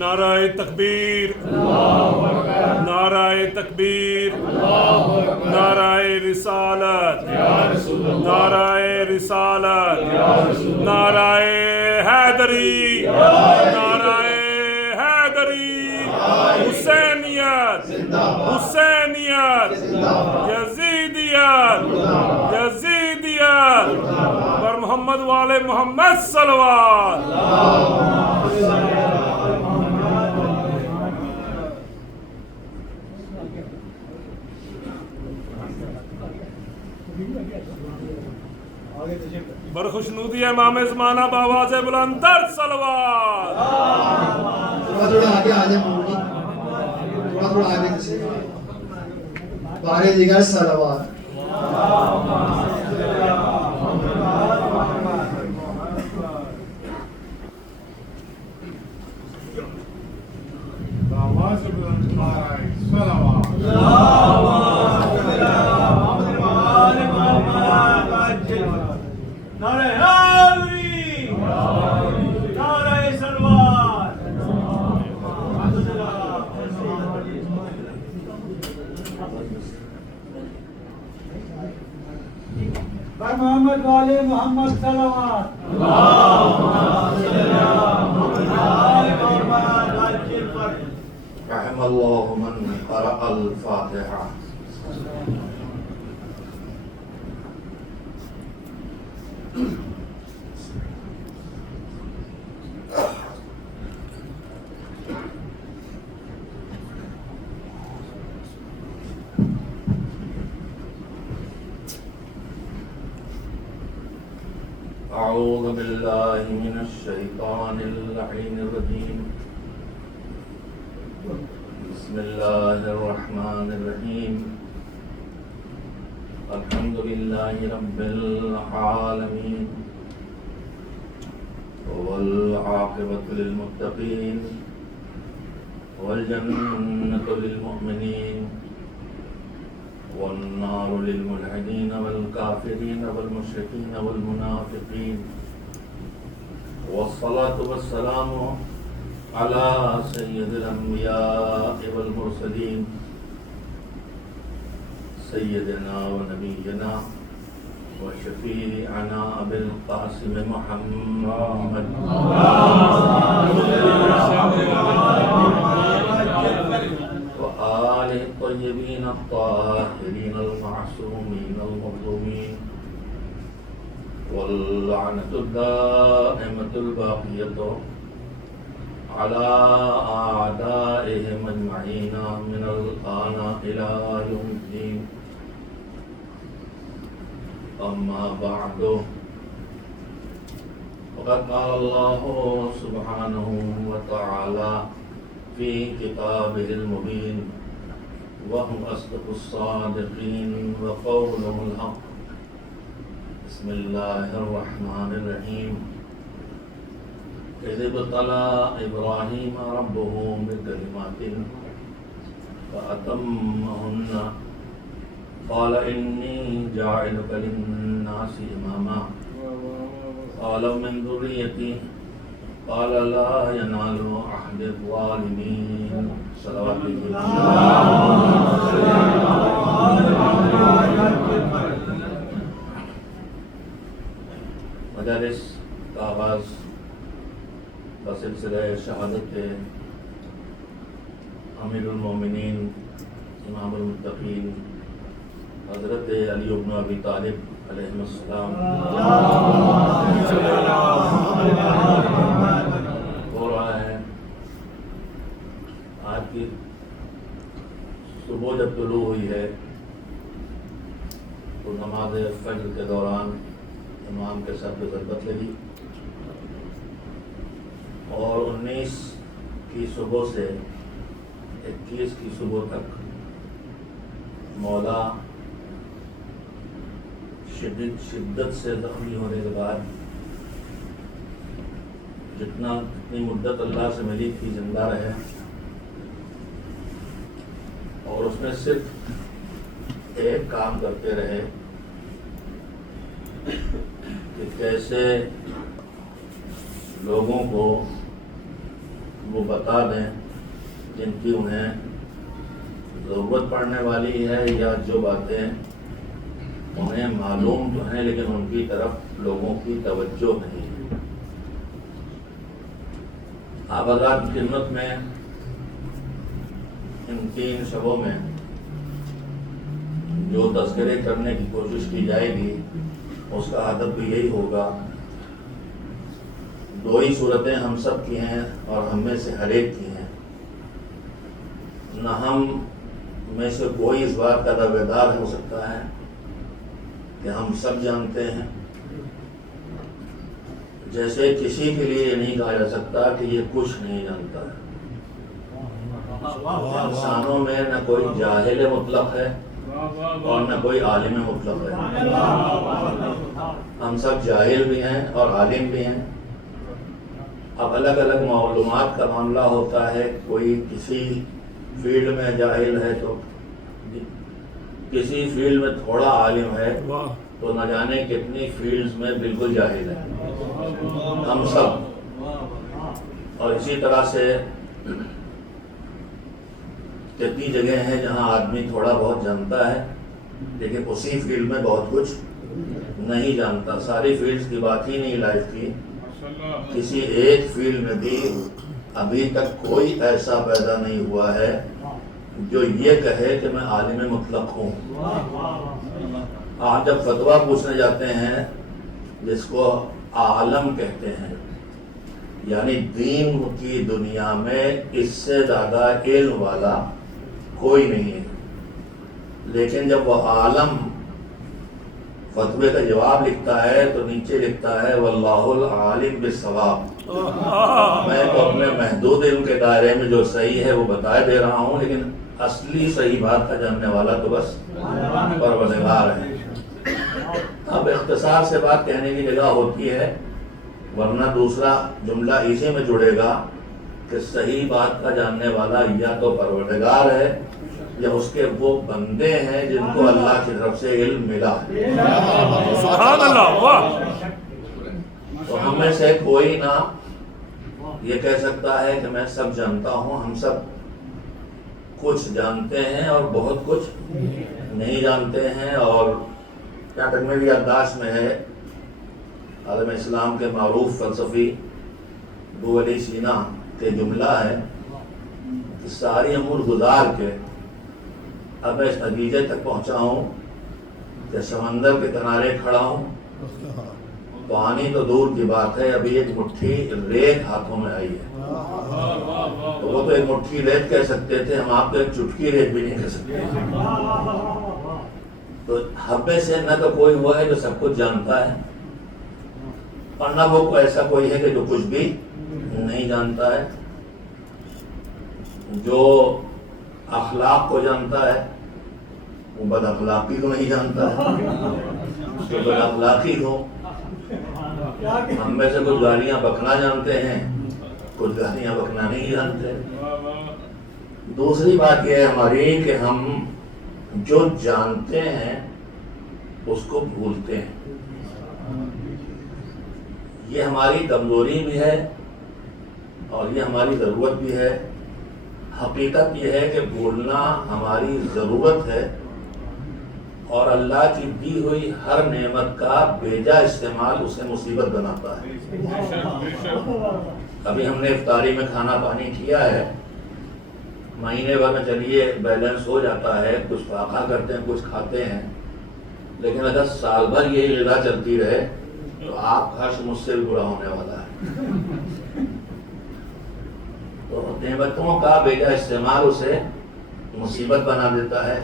نعرہ تکبیر، نعرہ تکبیر، نعرہ رسالت، نعرہ رسالت، نعرہ حیدری، نعرہ حیدری، حسینیت، حسینیت، یزیدیت، یزیدیت، پر محمد والے محمد صلوات۔ برخشنودی امام زمانہ بآواز بلند تر صلوات۔ تھوڑا آگے آ جائیں مولی، تھوڑا آگے سے بارے دیگر صلوات۔ بآواز بلند صلوات۔ نعرہ حیدری، نعرہ صلوات۔ بر محمد والے محمد صلوات۔ رحم اللہ من قرأ الفاتحہ۔ اعوذ باللہ من الشیطان اللعین الرجیم، بسم اللہ الرحمن الرحیم، الحمد للہ رب العالمین، والعاقبۃ للمتقین، والجنۃ للمؤمنین، والنار للملحدین والکافرین والمشرکین والمنافقین، والصلاة والسلام علی سید الانبیاء والمرسلین، سیدنا و نبینا و شفیعنا ابی القاسم محمد وآل الطیبین الطاہرین المعصومین المظلومین، واللعنۃ الدائمۃ الباقیۃ علی اعدائہم اجمعین من الآن الی یوم الدین، اما بعد، فقد قال اللہ سبحانہ وتعالی فی کتابہ المبین، وہم اصدق الصادقین وقولہ الحق۔ بسم اللہ الرحمن الرحیم، اذ ابتلى ابراہیم ربہ بکلمات فأتمہن، قال انی جاعلک للناس اماما، قال من ذریتی، قال لا ینال عہد الظالمین۔ صلوات مجالس کا آغاز بسلسلہ شہادت کے امیر المومنین امام المتقین حضرت علی بن ابی طالب علیہ السلام ہو رہا ہے۔ آج کی صبح جب طلوع ہوئی ہے تو نماز فجر کے دوران امام کے سر پہ ضربت لگی، اور 19 کی صبح سے 21 کی صبح تک مولا شدت سے زخمی ہونے کے بعد جتنی مدت اللہ سے ملی تھی زندہ رہے، اور اس میں صرف ایک کام کرتے رہے کہ کیسے لوگوں کو وہ بتا دیں جن کی انہیں ضرورت پڑنے والی ہے، یا جو باتیں انہیں معلوم تو ہیں لیکن ان کی طرف لوگوں کی توجہ نہیں ہے۔ آپ حضرات کی خدمت میں ان 3 شبوں میں جو تذکرے کرنے کی کوشش کی جائے گی اس کا ہدف بھی یہی ہوگا۔ 2 ہی صورتیں ہم سب کی ہیں اور ہم میں سے ہر ایک کی ہیں، نہ ہم میں سے کوئی اس بات کا دعویدار ہو سکتا ہے کہ ہم سب جانتے ہیں، جیسے کسی کے لیے یہ نہیں کہا جا سکتا کہ یہ کچھ نہیں جانتا ہے۔ انسانوں میں نہ کوئی جاہل مطلق ہے اور نہ کوئی عالم مطلق ہے، ہم سب جاہل بھی ہیں اور عالم بھی ہیں۔ اب الگ الگ معلومات کا معاملہ ہوتا ہے، کوئی کسی فیلڈ میں جاہل ہے تو کسی فیلڈ میں تھوڑا عالم ہے تو نہ جانے کتنی فیلڈز میں بالکل جاہل ہے، ہم سب۔ اور اسی طرح سے کتنی جگہ ہیں جہاں آدمی تھوڑا بہت جانتا ہے لیکن اسی فیلڈ میں بہت کچھ نہیں جانتا۔ ساری فیلڈز کی بات ہی نہیں لائف کی، کسی ایک فیلڈ میں بھی ابھی تک کوئی ایسا پیدا نہیں ہوا ہے جو یہ کہے کہ میں عالم مطلق ہوں۔ آپ جب فتویٰ پوچھنے جاتے ہیں جس کو عالم کہتے ہیں، یعنی دین کی دنیا میں اس سے زیادہ علم والا کوئی نہیں ہے، لیکن جب وہ عالم فتوے کا جواب لکھتا ہے تو نیچے لکھتا ہے واللہ العالم بالصواب۔ میں تو اپنے محدود علم کے دائرے میں جو صحیح ہے وہ بتائے دے رہا ہوں، لیکن اصلی صحیح بات کا جاننے والا تو بس پروردگار ہے۔ اب اختصار سے بات کہنے کی جگہ ہوتی ہے، ورنہ دوسرا جملہ اسی میں جڑے گا کہ صحیح بات کا جاننے والا یا تو پروردگار ہے یا اس کے وہ بندے ہیں جن کو اللہ کی طرف سے علم ملا ہے۔ سبحان اللہ، واہ۔ تو ہم میں سے کوئی نہ یہ کہہ سکتا ہے کہ میں سب جانتا ہوں، ہم سب کچھ جانتے ہیں اور بہت کچھ نہیں جانتے ہیں۔ اور کیا تک میری یادداشت میں ہے، عالم اسلام کے معروف فلسفی ابو علی سینا کے جملہ ہے کہ ساری عمر گزار کے اب میں اس نتیجے تک پہنچا ہوں کہ سمندر کے کنارے کھڑا ہوں، پانی تو دور کی بات ہے، ابھی ایک مٹھی ریت ہاتھوں میں آئی ہے۔ تو وہ تو ایک مٹھی ریت کہہ سکتے تھے، ہم آپ کو ایک چٹکی ریت بھی نہیں کہہ سکتے۔ تو ہم میں سے نہ تو کوئی ہوا ہے جو سب کچھ جانتا ہے، اور نہ وہ ایسا کوئی ہے کہ جو کچھ بھی نہیں جانتا ہے۔ جو اخلاق کو جانتا ہے وہ بد اخلاقی کو نہیں جانتا ہے، جو بد اخلاقی ہو۔ ہم میں سے کچھ گالیاں بکنا جانتے ہیں، کچھ گالیاں بکنا نہیں جانتے۔ دوسری بات یہ ہے ہماری کہ ہم جو جانتے ہیں اس کو بھولتے ہیں، یہ ہماری کمزوری بھی ہے اور یہ ہماری ضرورت بھی ہے۔ حقیقت یہ ہے کہ بھولنا ہماری ضرورت ہے، اور اللہ کی دی ہوئی ہر نعمت کا بیجا استعمال اسے مصیبت بناتا ہے۔ ابھی ہم نے افطاری میں کھانا پانی کیا ہے، مہینے بھر میں چلیے بیلنس ہو جاتا ہے، کچھ فاقہ کرتے ہیں، کچھ کھاتے ہیں، لیکن اگر سال بھر یہی غذا چلتی رہے تو آپ کا حشر مجھ سے بھی برا ہونے والا ہے۔ تو نعمتوں کا بیجا استعمال اسے مصیبت بنا دیتا ہے۔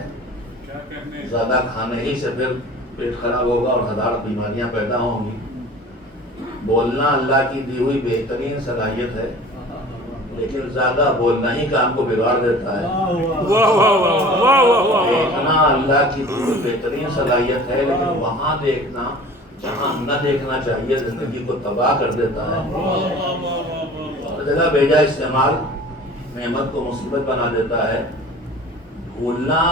زیادہ کھانے ہی سے پھر پیٹ خراب ہوگا اور ہزار بیماریاں پیدا ہوں گی۔ بولنا اللہ کی دی ہوئی بہترین صلاحیت ہے، لیکن زیادہ بولنا ہی کام کو بگاڑ دیتا ہے۔ واہ واہ واہ واہ واہ واہ۔ دیکھنا اللہ کی دی ہوئی بہترین صلاحیت ہے، لیکن وہاں دیکھنا جہاں نہ دیکھنا چاہیے زندگی کو تباہ کر دیتا ہے۔ اور جگہ بیجا استعمال نعمت کو مصیبت بنا دیتا ہے۔ بھولنا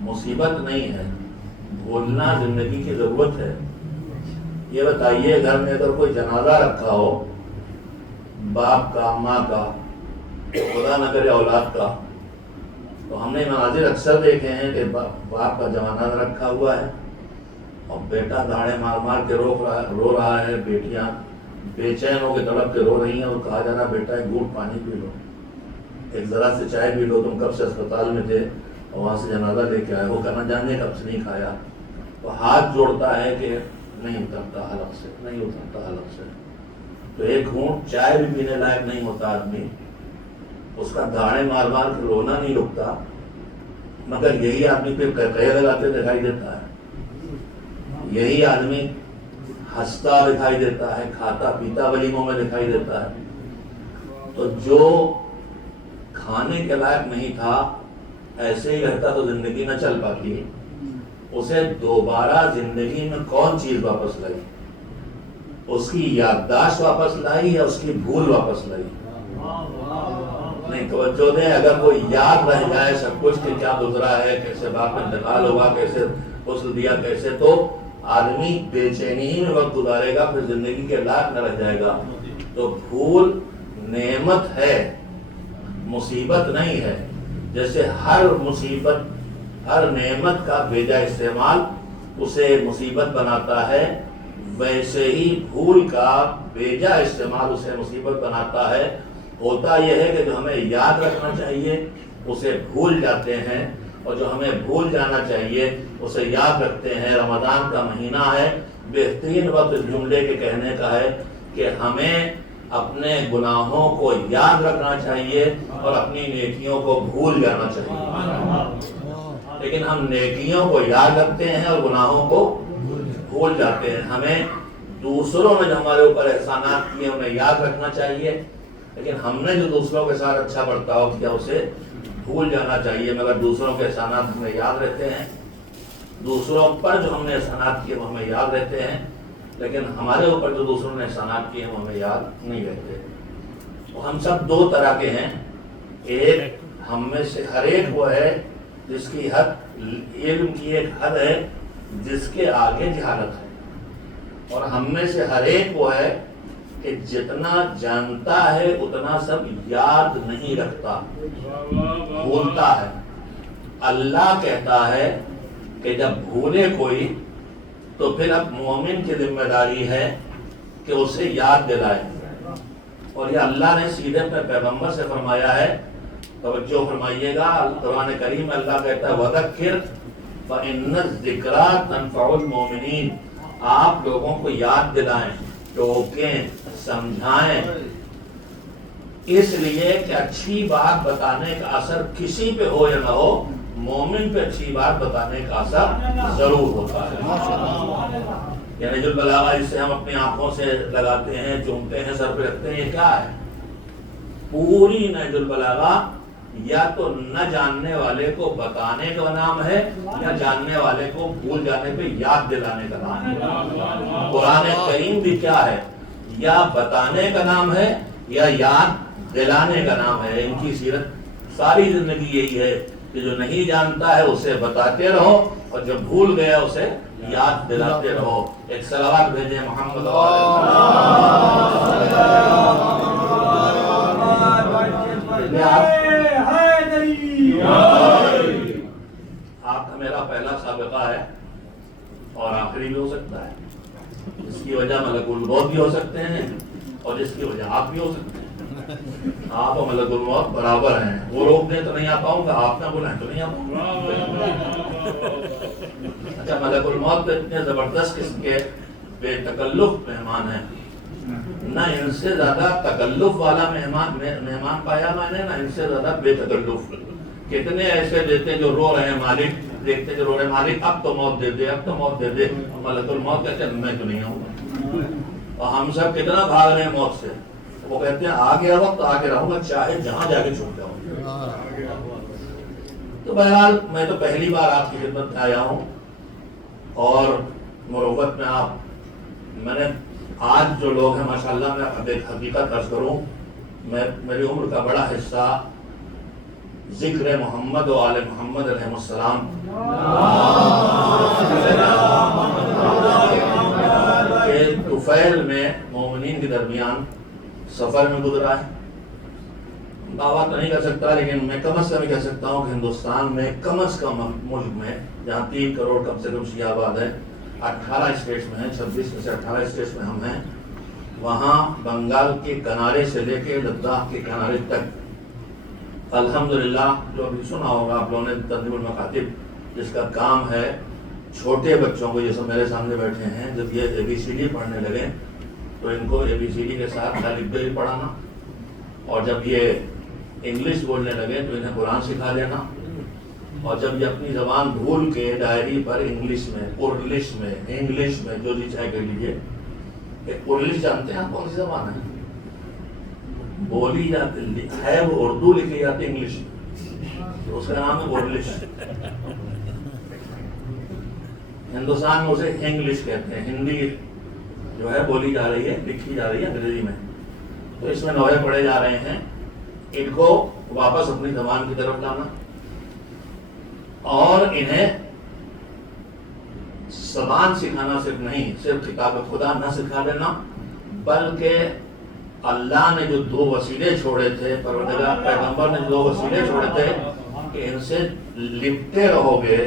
مصیبت نہیں ہے، بھولنا زندگی کی ضرورت ہے۔ یہ بتائیے گھر میں اگر کوئی جنازہ رکھا ہو، باپ کا، ماں کا، خدا نہ کرے اولاد کا، تو ہم نے مناظر اکثر دیکھے ہیں کہ باپ کا جوانہ رکھا ہوا ہے اور بیٹا داڑے مار مار کے رو رہا ہے، بیٹیاں بے چین ہو کے تڑپ کے رو رہی ہیں اور کہا جا رہا بیٹا ایک گھونٹ پانی پی لو، ایک ذرا سے چائے پی لو، تم کب سے اسپتال میں تھے اور وہاں سے جنازہ لے کے آئے، وہ کہنا جانے کب سے نہیں کھایا، تو ہاتھ جوڑتا ہے کہ نہیں اترتا حلق سے، نہیں اترتا حلق سے، تو ایک گھونٹ چائے بھی پینے لائق نہیں ہوتا آدمی، اس کا داڑے مار مار کے رونا نہیں رکتا، مگر یہی آدمی پھر قہقہے لگاتے دکھائی دیتا ہے، یہی آدمی ہنستا دکھائی دیتا ہے، کھاتا پیتا ولیموں میں دکھائی دیتا ہے، تو جو کھانے کے لائق نہیں تھا ایسے ہی رہتا تو زندگی نہ چل پاتی، اسے دوبارہ زندگی میں کون چیز واپس لائی؟ اس کی یادداشت واپس لائی یا اس کی بھول واپس لائی؟ نہیں، توجہ دیں، اگر کوئی یاد رہ جائے سب کچھ کہ کیا گزرا ہے، کیسے باپ کا انتقال ہوا، کیسے غسل دیا، کیسے، تو آدمی بے چینی ہی میں وقت گزارے گا، پھر زندگی کے لائق نہ رہ جائے گا۔ تو بھول نعمت ہے، مصیبت نہیں ہے۔ جیسے ہر مصیبت، ہر نعمت کا بیجا استعمال اسے مصیبت بناتا ہے، ویسے ہی بھول کا بیجا استعمال اسے مصیبت بناتا ہے۔ ہوتا یہ ہے کہ جو ہمیں یاد رکھنا چاہیے اسے بھول جاتے ہیں، اور جو ہمیں بھول جانا چاہیے اسے یاد رکھتے ہیں۔ رمضان کا مہینہ ہے، بہترین وقت اس جملے کے کہنے کا ہے کہ ہمیں اپنے گناہوں کو یاد رکھنا چاہیے اور اپنی نیکیوں کو بھول جانا چاہیے، لیکن ہم نیکیوں کو یاد رکھتے ہیں اور گناہوں کو بھول جاتے ہیں۔ ہمیں دوسروں نے جو ہمارے اوپر احسانات کیے انہیں یاد رکھنا چاہیے، لیکن ہم نے جو دوسروں کے ساتھ اچھا برتاؤ کیا اسے بھول جانا چاہیے۔ مگر دوسروں کے احسانات ہمیں یاد رہتے ہیں، دوسروں پر جو ہم نے احسانات کیے وہ ہمیں یاد رہتے ہیں، لیکن ہمارے اوپر جو دوسروں نے احسانات کیے وہ ہمیں یاد نہیں رہتے۔ تو ہم سب دو طرح کے ہیں، ایک ہم میں سے ہر ایک وہ ہے جس کی حد، علم کی ایک حد ہے جس کے آگے جہالت ہے، اور ہم میں سے ہر ایک وہ ہے کہ جتنا جانتا ہے اتنا سب یاد نہیں رکھتا، بھولتا ہے۔ اللہ کہتا ہے کہ جب بھولے کوئی تو پھر اب مومن کی ذمہ داری ہے کہ اسے یاد دلائے، اور یہ اللہ نے سیدھے اپنے پیغمبر سے فرمایا ہے۔ توجہ فرمائیے گا، قرآن کریم میں اللہ کہتا ہے وَذَكِّرْ فَإِنَّ الذِّكْرَىٰ تَنفَعُ الْمُؤْمِنِينَ، آپ لوگوں کو یاد دلائیں، ٹوکیں، سمجھائیں، اس لیے کہ اچھی بات بتانے کا اثر کسی پہ ہو یا نہ ہو، مومن پہ اچھی بات بتانے کا اثر ضرور ہوتا ہے۔ یعنی نہج البلاغہ جسے ہم اپنی آنکھوں سے لگاتے ہیں، چومتے ہیں، سر پہ رکھتے ہیں، یہ کیا ہے؟ پوری نہج البلاغہ یا تو نہ جاننے والے کو بتانے کا نام ہے یا جاننے والے کو بھول جانے پہ یاد دلانے کا نام ہے۔ قرآن کریم بھی کیا ہے؟ یا بتانے کا نام ہے یا یاد دلانے کا نام ہے۔ ان کی سیرت ساری زندگی یہی ہے کہ جو نہیں جانتا ہے اسے بتاتے رہو اور جو بھول گیا اسے یاد دلاتے رہو۔ ایک صلوات بھیجیں محمد آپ کا میرا پہلا سابقہ ہے اور آخری بھی ہو سکتا ہے، جس کی وجہ ملک الموت بھی ہو سکتے ہیں اور جس کی وجہ آپ بھی ہو سکتے ہیں۔ آپ اور ملک الموت برابر ہیں، وہ روک دیں تو نہیں آ پاؤں گا، آپ نہ بلائیں تو نہیں آ پاؤں گا۔ اچھا، ملک الموت تو اتنے زبردست قسم کے بے تکلف مہمان ہیں، نہ ان سے زیادہ تکلف والا مہمان پایا میں نے، نہ ان سے زیادہ بے تکلف۔ کتنے ایسے دیتے جو رو رہے ہیں، مالک دیکھتے جو رو رہے ہیں، مالک اب تو موت دے دے، اب تو موت دے دے، ملک الموت کہتے ہیں میں تو نہیں آؤں گا۔ اور ہم سب کتنا بھاگ رہے ہیں موت سے، وہ کہتے ہیں آ گیا وقت آگے رہوں گا، چاہے جہاں جا کے چھوٹ جاؤں۔ تو بہرحال میں تو پہلی بار آپ کی خدمت میں آیا ہوں اور مروت میں میں نے آج جو لوگ ہیں ماشاءاللہ، میں حقیقت عرض کروں، میری عمر کا بڑا حصہ ذکر محمد و آل محمد علیہ السلام کے طفیل میں مومنین کے درمیان سفر میں گزرا ہے. دعویٰ تو نہیں کر سکتا لیکن میں کم از کم کہہ سکتا ہوں کہ ہندوستان میں کم از کم ملک میں جہاں 3 کروڑ کم سے کم شیعہ آباد ہے، 18 اسٹیٹس میں ہیں، 26 میں سے 18 اسٹیٹس میں ہم ہیں، وہاں بنگال کے کنارے سے لے کے لداخ کے کنارے تک الحمدللہ، جو ابھی سنا ہوگا آپ لوگوں نے تنظیم المکاتب، جس کا کام ہے چھوٹے بچوں کو، یہ سب میرے سامنے بیٹھے ہیں، جب یہ ABCD پڑھنے لگے تو ان کو ABCD کے ساتھ الف ب بھی پڑھانا، اور جب یہ انگلش بولنے لگے تو انہیں قرآن سکھا دینا، اور جب یہ اپنی زبان بھول کے ڈائری پر انگلش میں، ارلش میں، انگلش میں، جو جی چاہے کہہ لیجیے. ارلش جانتے ہیں آپ کون سی زبان ہے؟ بولی جاتی ہے، وہ اردو لکھی جاتی ہے انگلش، اس کا نام ہے ارلش. ہندوستان میں اسے انگلش کہتے ہیں. ہندی جو ہے بولی جا رہی ہے، لکھی جا رہی ہے انگریزی میں. تو اس میں نوحے پڑھے جا رہے ہیں. ان کو واپس اپنی زبان کی طرف لانا اور انہیں زبان سکھانا صرف نہیں، صرف کتاب خدا نہ سکھا دینا، بلکہ اللہ نے جو 2 وسیلے چھوڑے تھے، پروردگار پیغمبر نے 2 وسیلے چھوڑے تھے کہ ان سے لپٹے رہو گے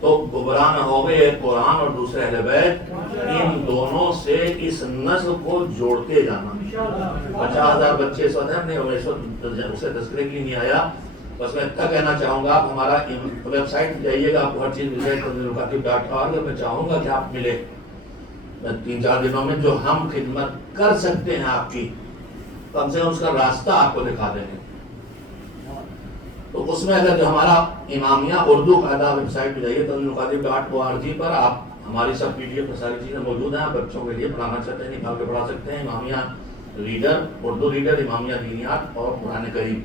تو گمراہ نہ ہوگے، ایک قرآن اور دوسرے اہل بیت. ان دونوں سے اس نسل کو جوڑتے جانا. 50,000 بچے اس وقت ہیں، اسے تذکرے کے لیے نہیں آیا. بس میں اتنا کہنا چاہوں گا، آپ ہمارا ویب سائٹ جائیے گا، آپ کو ہر چیز مل. میں چاہوں گا کہ آپ ملے 3-4 دنوں میں، جو ہم خدمت کر سکتے ہیں آپ کی، کم سے کم اس کا راستہ آپ کو دکھا دیں گے. تو اس میں اگر جو ہمارا امامیہ اردو قاعدہ ویب سائٹ پہ جائیے tanzimulmukatib.org پر، آپ ہماری سب PDF میں ساری چیزیں موجود ہیں. آپ بچوں کے لیے پڑھانا چاہتے ہیں نکال کے پڑھا سکتے ہیں. امامیہ ریڈر، اردو ریڈر، امامیہ دینیات اور قرآن کریم.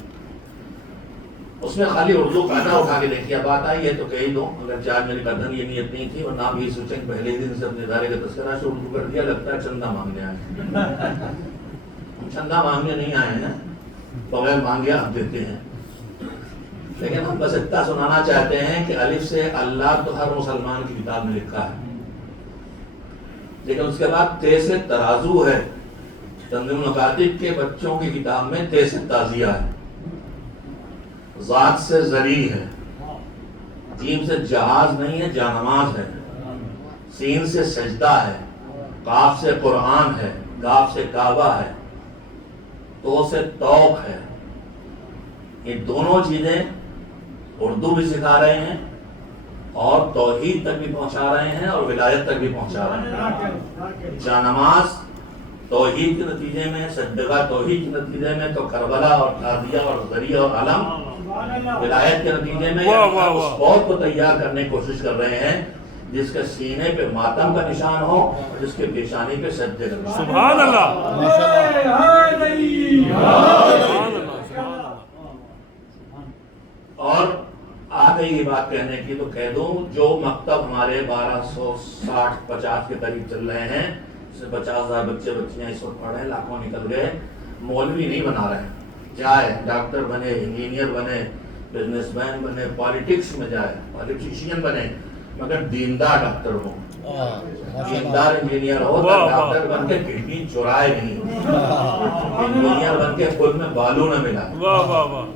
اس میں خالی اردو قاعدہ اٹھا کے دیکھیے. بات آئی ہے تو کہہ ہی دوں، اگر چار میری قدم یہ نیت نہیں تھی، اور نہ بھی سوچیں پہلے دن سے اپنے ادارے کا تذکرہ سے اردو کر دیا، لگتا ہے چندہ مانگنے آئے. ہم چندہ مانگنے نہیں آئے ہیں، بغیر مانگے آپ دیتے ہیں. لیکن ہم بس اتنا سنانا چاہتے ہیں کہ الف سے اللہ تو ہر مسلمان کی کتاب میں لکھا ہے، لیکن اس کے بعد تے سے ترازو ہے. تنظیم المکاتب کے بچوں کی کتاب میں تے سے تعزیہ ہے، ذات سے ذریع ہے، جیم سے جہاز نہیں ہے جانماز ہے، سین سے سجدہ ہے، قاف سے قرآن ہے، کاف سے کعبہ ہے، تو سے توق ہے. یہ دونوں چیزیں اردو بھی سکھا رہے ہیں اور توحید تک بھی پہنچا رہے ہیں اور ولایت تک بھی پہنچا رہے ہیں. جانماز توحید کے نتیجے میں، سجدہ توحید کے نتیجے میں، تو کربلا اور قادیہ اور ذریعہ اور علم ولایت کے نتیجے میں اس فوج کو تیار کرنے کی کوشش کر رہے ہیں جس کے سینے پہ ماتم کا نشان ہو اور جس کے پیشانی پہ سجدے کا نشان. سبحان اللہ. اور آ گئی یہ بات کہنے کی تو کہہ دوں، جو مکتب ہمارے 1260-50 کے قریب چل رہے ہیں، جس میں 50,000 بچے بچیاں اس وقت پڑھ رہے ہیں، لاکھوں نکل گئے. مولوی نہیں بنا رہے ہیں، چاہے ڈاکٹر بنے، انجینئر بنے، بزنس مین بنے، پالیٹکس میں جائے، پالیٹیشین بنے، مگر دیندار ڈاکٹر ہو، دیندار انجینئر ہو. ڈاکٹر بن کے کڈنی چرائے نہیں، انجینئر بن کے خود میں بالو نہ ملا،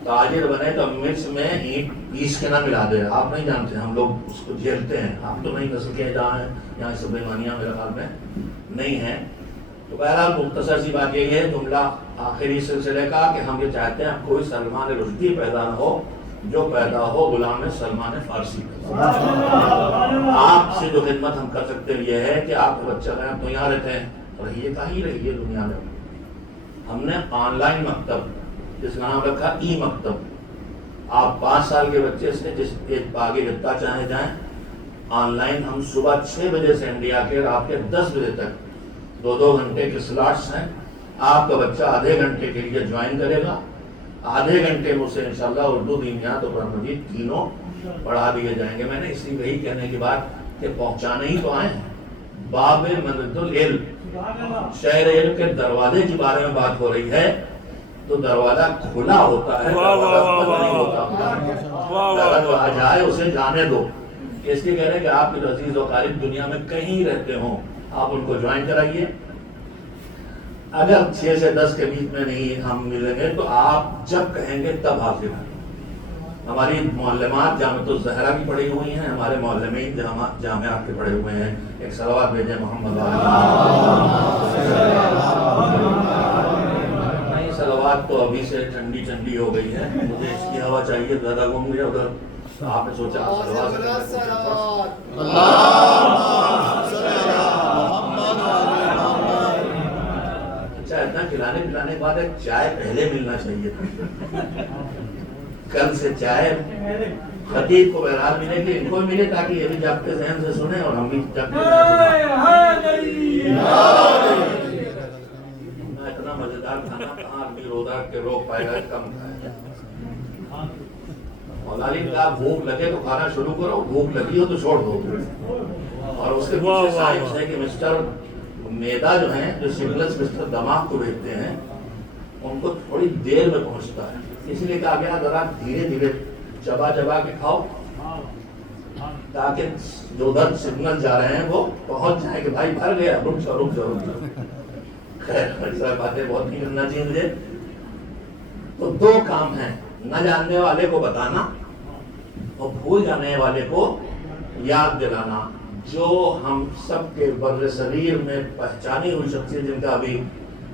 تاجر بنے تو مرچ میں اینٹ پیس کے نہ ملا دے. آپ نہیں جانتے، ہم لوگ اس کو جھیلتے ہیں. آپ تو نہیں نسل کے جہاں ہیں، یہاں سب بیمانیاں میرے خیال میں نہیں ہیں. تو بہرحال مختصر سی بات یہ ہے، جملہ آخری سلسلے کا، کہ ہم یہ چاہتے ہیں کوئی سلمان رشدی پیدا نہ ہو، جو پیدا ہو غلام سلمان فارسی. آپ سے جو خدمت ہم کر سکتے ہیں یہ ہے کہ آپ کے بچہ ہیں تو یہاں رہتے ہیں، رہیے کہیں رہیے دنیا میں. ہم نے آن لائن مکتب جس کا نام رکھا ای مکتب. آپ 5 سال کے بچے سے جس ایج آگے جتنا چاہیں جائیں، آن لائن ہم صبح 6 بجے سے انڈیا کے رات کے 10 بجے تک 2 گھنٹے کے سلاٹس ہیں. آپ کا بچہ آدھے گھنٹے کے لیے جوائن کرے گا، آدھے گھنٹے میں اسے انشاءاللہ اردو، دینیات اور قرآن مجید تینوں پڑھا دیے جائیں گے. میں نے اس لیے وہی کہنے کی بات کہ پہنچانے ہی تو آئے ہیں. باب منزل العلم، شہر علم کے دروازے کے بارے میں بات ہو رہی ہے، تو دروازہ کھلا ہوتا ہے، دروازہ بند نہیں ہوتا. اگر وہ آ جائے اسے جانے دو. اس لیے کہہ رہے ہیں کہ آپ کے جو عزیز و قارب دنیا میں کہیں رہتے ہوں، آپ ان کو جوائن کرائیے. اگر 6 سے 10 کے بیچ میں نہیں ہم ملیں گے تو آپ جب کہیں گے تب حاضر ہیں. ہماری معلمات جامعۃ الزہرا کی پڑھی ہوئی ہیں, ہمارے معلمین جامعات کے پڑھے ہوئے ہیں. ایک صلوات بھیجیں محمد نہیں, صلوات تو ابھی سے ٹھنڈی ٹھنڈی ہو گئی ہے, مجھے اس کی ہوا چاہیے, زیادہ گھوم گیا ادھر. آپ نے سوچا اچھا, اتنا کھلانے پلانے کے بعد ایک چائے پہلے ملنا چاہیے تھا. کل سے چائے خطیب کو بہرحال ملے گی, ان کو بھی ملے تاکہ یہ بھی جاگتے ذہن سے سنیں اور ہم بھی جاگتے ذہن سے سنیں. اتنا مزیدار کھانا کہاں آدمی روزہ کے روک پائے گا, کم کھائے. مولانا نے کہا بھوک لگے تو کھانا شروع کرو, بھوک لگی ہو تو چھوڑ دو. اور اس کے پیچھے سائنس ہے کہ مسٹر میدا جو ہیں, جو سگنلز مسٹر دماغ کو بھیجتے ہیں, ان کو تھوڑی دیر میں پہنچتا ہے. اس لیے کہا گیا ذرا دھیرے دھیرے چبا چبا کے کھاؤ تاکہ جو ادھر سگنل جا رہے ہیں وہ پہنچ جائیں کہ بھائی بھر گیا, رک جاؤ رک جاؤ رک جاؤ. خیر ایسا باتیں بہت نہیں کرنا چاہیے مجھے. تو 2 کام ہیں, نہ جاننے والے کو بتانا اور بھول جانے والے کو یاد دلانا. جو ہم سب کے بر صغیر میں پہچانی ہوئی شخصیت جن کا ابھی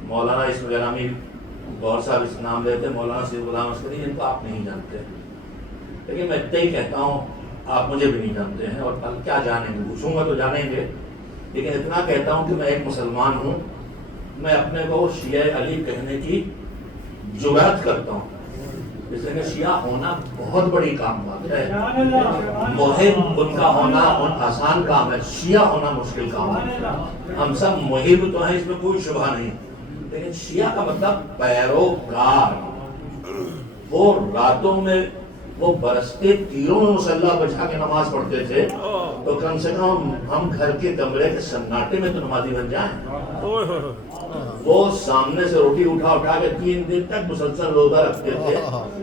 مولانا اسم گرامی گور صاحب اس نام لیتے ہیں, مولانا سید غلام عسکری, جن کو آپ نہیں جانتے, لیکن میں اتنا ہی کہتا ہوں آپ مجھے بھی نہیں جانتے ہیں اور کیا جانیں گے, پوچھوں گا تو جانیں گے. لیکن اتنا کہتا ہوں کہ میں ایک مسلمان ہوں, میں اپنے کو شیعہ علی کہنے کی جرأت کرتا ہوں. اس لیے کہ شیعہ ہونا بہت بڑی کام بات ہے, محب ان کا ہونا آسان کام ہے, شیعہ ہونا مشکل کام ہے. ہم سب محب تو ہیں, اس میں کوئی شبہ نہیں, لیکن شیعہ کا مطلب پیروکار. وہ راتوں میں وہ برستے تیروں میں مسلح بچھا کے نماز پڑھتے تھے, تو کم سے کم ہم گھر کے کمرے کے سناٹے میں تو نمازی بن جائیں. وہ سامنے سے روٹی اٹھا کے 3 دن تک مسلسل روزہ رکھتے تھے,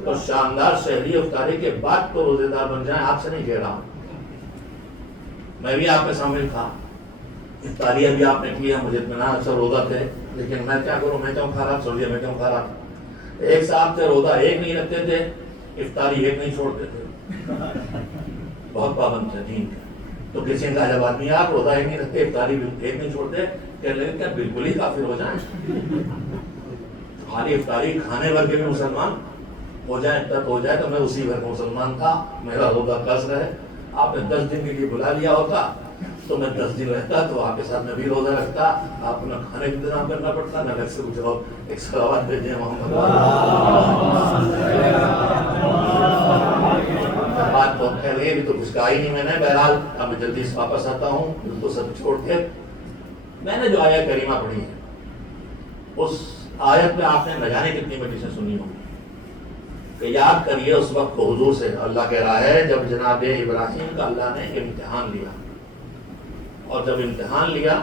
تو شاندار شہری افطاری کے بعد تو روزے دار بن جائیں. آپ سے نہیں کہہ رہا ہوں, میں بھی آپ میں شامل تھا. افطاری ابھی آپ نے کیا, مجھے اطمینان اکثر روزہ تھے, لیکن میں کیا کروں, میں کیوں کھا رہا, سوچیے میں کیوں کھا رہا. ایک صاحب تھے روزہ ایک نہیں رکھتے تھے, افطاری ایک نہیں چھوڑتے تھے, بہت پابند تھے دین کے. تو کسی نے کہا جب آدمی آپ روزہ ایک نہیں رکھتے, افطاری ایک نہیں چھوڑتے, کہنے لگے کیا بالکل ہی کافر ہو جائیں, خالی افطاری کھانے بھر کے بھی مسلمان ہو جائیں, تب ہو جائے. تو میں اسی بھر کا مسلمان تھا, میرا روزہ قصر ہے. آپ نے 10 دن کے لیے بلا لیا ہوتا تو میں 10 دن رہتا, تو آپ کے ساتھ میں بھی روزہ رکھتا. آپ کو نہ کھانے کا انتظام کرنا پڑتا, نہ گھر سے کچھ اور. ایک صلوات بھیجیں محمد. بات تو کہہ رہی ہے, تو کچھ کہا ہی نہیں میں نے. بہرحال اب میں جلدی سے واپس آتا ہوں, ان کو سب چھوڑ کے. میں نے جو آیت کریمہ پڑھی ہے, اس آیت میں آپ نے نہ جانے کتنی بڑی سے سنی ہوگی کہ یاد کریے اس وقت کو حضور سے. اللہ کہہ رہا ہے جب جناب ابراہیم کا اللہ نے امتحان لیا, اور جب امتحان لیا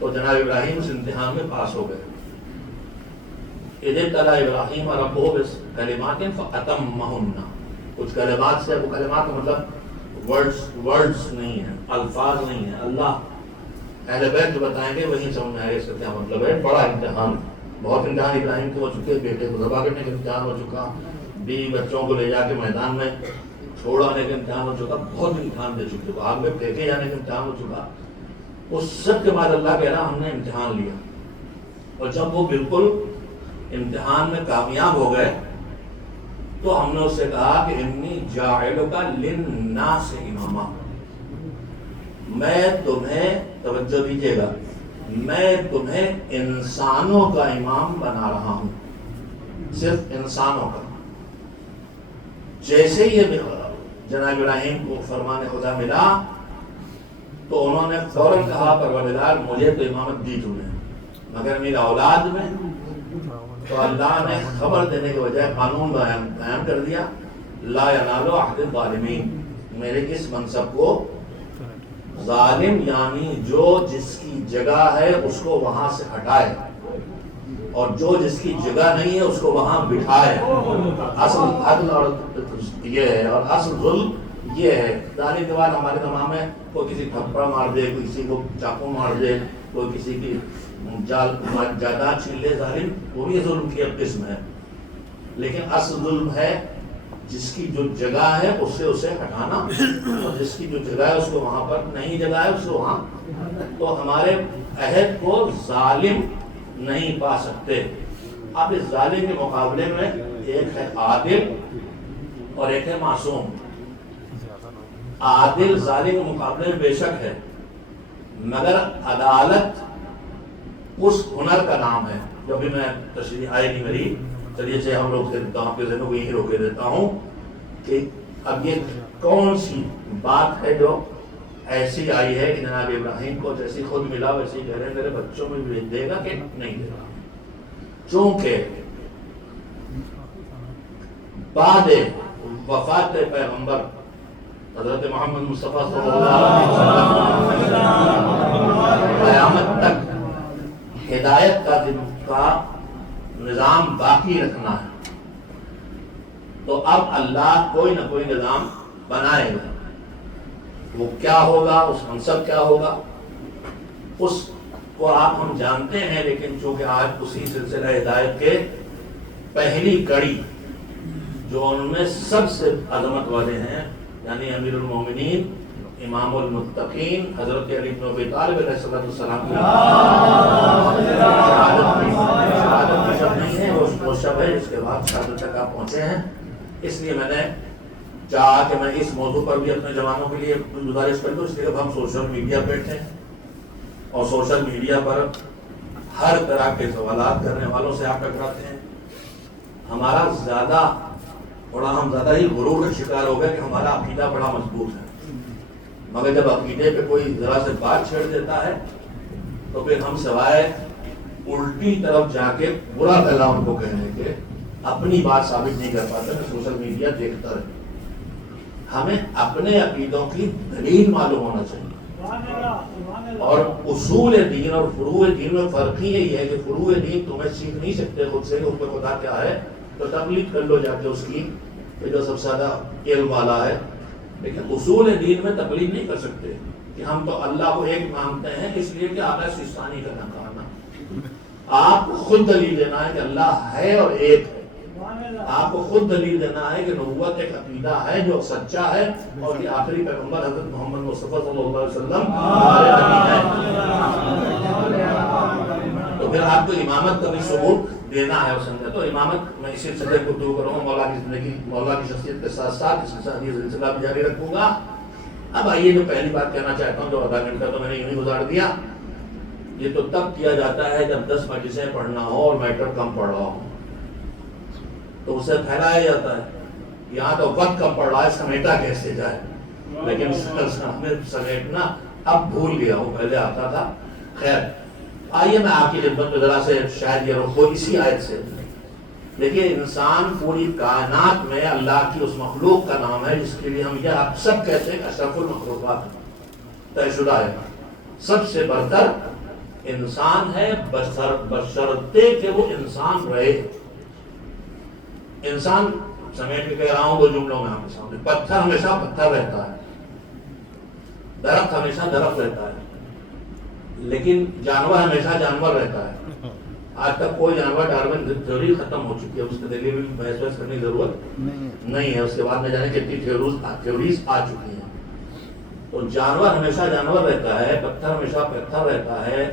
تو جناب ابراہیم اس امتحان میں پاس ہو گئے. اذ ابتلی ابراہیم ربہ بکلمات فاتمہن. کچھ کلمات سے, وہ کلمات کا مطلب ورڈز نہیں ہیں, الفاظ نہیں ہیں. اللہ اہل بیت جو بتائیں گے وہیں سمجھ میں آئے اس کا کیا مطلب ہے. بڑا امتحان, بہت امتحان ابراہیم کے ہو چکے, بیٹے کو ذبح کرنے کا امتحان ہو چکا, بیوی بچوں کو لے جا کے میدان میں چھوڑ آنے کا امتحان ہو چکا, بہت امتحان دے چکے, آگ میں پھینکے جانے کا امتحان ہو چکا. اس سب کے بعد اللہ کہہ رہا ہم نے امتحان لیا, اور جب وہ بالکل امتحان میں کامیاب ہو گئے تو ہم نے اس سے کہا کہ انی جاعلک للناس اماما. میں تمہیں, توجہ دیجیے گا, میں تمہیں انسانوں کا امام بنا رہا ہوں, صرف انسانوں کا. جیسے ہی جناب ابراہیم کو فرمان خدا ملا تو انہوں نے فوراً کہا پروردگار مجھے تو امامت دی تو نے, مگر میرا اولاد میں. تو اللہ نے خبر دینے کے بجائے قانون بیان کر دیا, لا ینال عہد الظالمین. میرے اس منصب کو ظالم یعنی جو جس کی جگہ ہے اس کو وہاں سے ہٹائے, اور جو جس کی جگہ نہیں ہے اس کو وہاں بٹھائے. اصل عدل اور یہ ہے, اور اصل ظلم یہ ہے. ظالم کے بعد ہمارے تمام میں کوئی کسی تھپڑ مار دے, کوئی کسی کو چاقو مار دے, کوئی کسی کی جائیداد چھین لے ظالم، وہ بھی ظلم کی ایک قسم ہے، لیکن اصل ظلم ہے جس کی جو جگہ ہے اسے ہٹانا، اور جس کی جو جگہ ہے اس کو وہاں پر نہیں جگہ ہے اس کو وہاں. تو ہمارے عہد کو ظالم نہیں پا سکتے. اب اس ظالم کے مقابلے میں ایک ہے عادل اور ایک ہے معصوم. عادل ظالم کے مقابلے میں بے شک ہے، مگر عدالت اس ہنر کا نام ہے جو ابھی میں تشریح آئے گی میری. چلیے سے ہم لوگ آپ کے ذہنوں کو یہی روکے دیتا ہوں کہ اب یہ کون سی بات ہے جو ایسی آئی ہے کہ جناب ابراہیم کو جیسی خود ملا ویسی کہہ رہے ہیں میرے بچوں میں بھی دے گا کہ نہیں دے گا. چونکہ بعد وفات پیغمبر حضرت محمد مصطفیٰ صلی اللہ علیہ وسلم قیامت تک ہدایت کا نظام باقی رکھنا ہے. تو اب اللہ کوئی نہ کوئی نظام بنائے گا. وہ کیا ہوگا، اس منصب کیا ہوگا، اس کو آپ ہم جانتے ہیں. لیکن چونکہ آج اسی سلسلہ ہدایت کے پہلی کڑی جو ان میں سب سے عظمت والے ہیں، یعنی امیر المومنین امام المتقین حضرت علی بن ابی طالب علیہ السلام کی شہادت کی شب نہیں ہے، وہ شب ہے جس کے بعد شہادت تک آپ پہنچے ہیں. اس لیے میں نے چاہا کہ میں اس موضوع پر بھی اپنے جوانوں کے لیے گزارش کر دوں. اس لیے اب ہم سوشل میڈیا پہ ہیں اور سوشل میڈیا پر ہر طرح کے سوالات کرنے والوں سے آپ ٹکراتے ہیں. ہمارا ہم زیادہ ہی غرور کا شکار ہو گئے کہ ہمارا عقیدہ بڑا مضبوط ہے، مگر جب عقیدے پہ کوئی ذرا سے بات چھیڑ دیتا ہے تو پھر ہم سوائے الٹی طرف جا کے برا پھیلا ان کو کہنے کے اپنی بات ثابت نہیں کر پاتے. میں سوشل میڈیا دیکھتا رہے. ہمیں اپنے عقیدوں کی دلیل معلوم ہونا چاہیے، اور اصول دین اور فروع دین میں فرق ہی یہی ہے کہ فروع دین تمہیں سیکھ نہیں سکتے خود سے کہ اس پہ خدا کیا ہے، تو تقلید کر لو جا کے اس کی کہ جو سب سے زیادہ علم والا ہے. لیکن اصول دین میں تقلید نہیں کر سکتے کہ ہم تو اللہ کو ایک مانتے ہیں اس لیے کہ آقا سستانی کا نہ کہنا. آپ کو خود دلیل دینا ہے کہ اللہ ہے اور ایک ہے. آپ کو خود دلیل دینا ہے کہ نبوت ایک عقیدہ ہے جو سچا ہے، اور کہ آخری پیغمبر حضرت محمد مصطفیٰ صلی اللہ علیہ وسلم ہمارے نبی ہیں. تو پھر آپ کو امامت کا بھی ثبوت دینا ہے. تو امامت میں اسی سلسلے کو گفتگو کروں گا. مولا کی زندگی، مولا کی شخصیت کے ساتھ ساتھ اس سلسلہ بھی جاری رکھوں گا. اب آئیے جو پہلی بات کہنا چاہتا ہوں، جو آدھا گھنٹہ تو میں نے یوں ہی گزار دیا. یہ تو تب کیا جاتا ہے جب 10 مجلسیں پڑھنا ہو اور میٹر کم پڑھ رہا ہو تو اسے پھیلایا جاتا ہے. یہاں تو وقت کم پڑ رہا ہے، سمیٹا کیسے جائے. لیکن سمیٹنا اب بھول گیا ہوں، پہلے آتا تھا. خیر آئیے میں آپ کی خدمت میں ذرا سے شاید یہ رخ ہو اسی آیت سے. دیکھیے انسان پوری کائنات میں اللہ کی اس مخلوق کا نام ہے جس کے لیے ہم یہ آپ سب کہتے ہیں کہ اشرف المخلوقات طے شدہ ہے. سب سے برتر انسان ہے، بشرطے کہ وہ انسان رہے. انسان سمیٹ کے کہہ رہا ہوں 2 جملوں میں آپ کے سامنے. پتھر ہمیشہ پتھر رہتا ہے، درخت ہمیشہ درخت رہتا ہے، لیکن جانور ہمیشہ جانور رہتا ہے. آج تک کوئی جانور ڈارون تھیوری ختم ہو چکی ہے، اس کے دلیل میں بحث کرنے کی ضرورت نہیں ہے. اس کے بعد میں جانے کتنی تھیوریز آ چکی ہیں. تو جانور ہمیشہ جانور رہتا ہے، پتھر ہمیشہ پتھر رہتا ہے،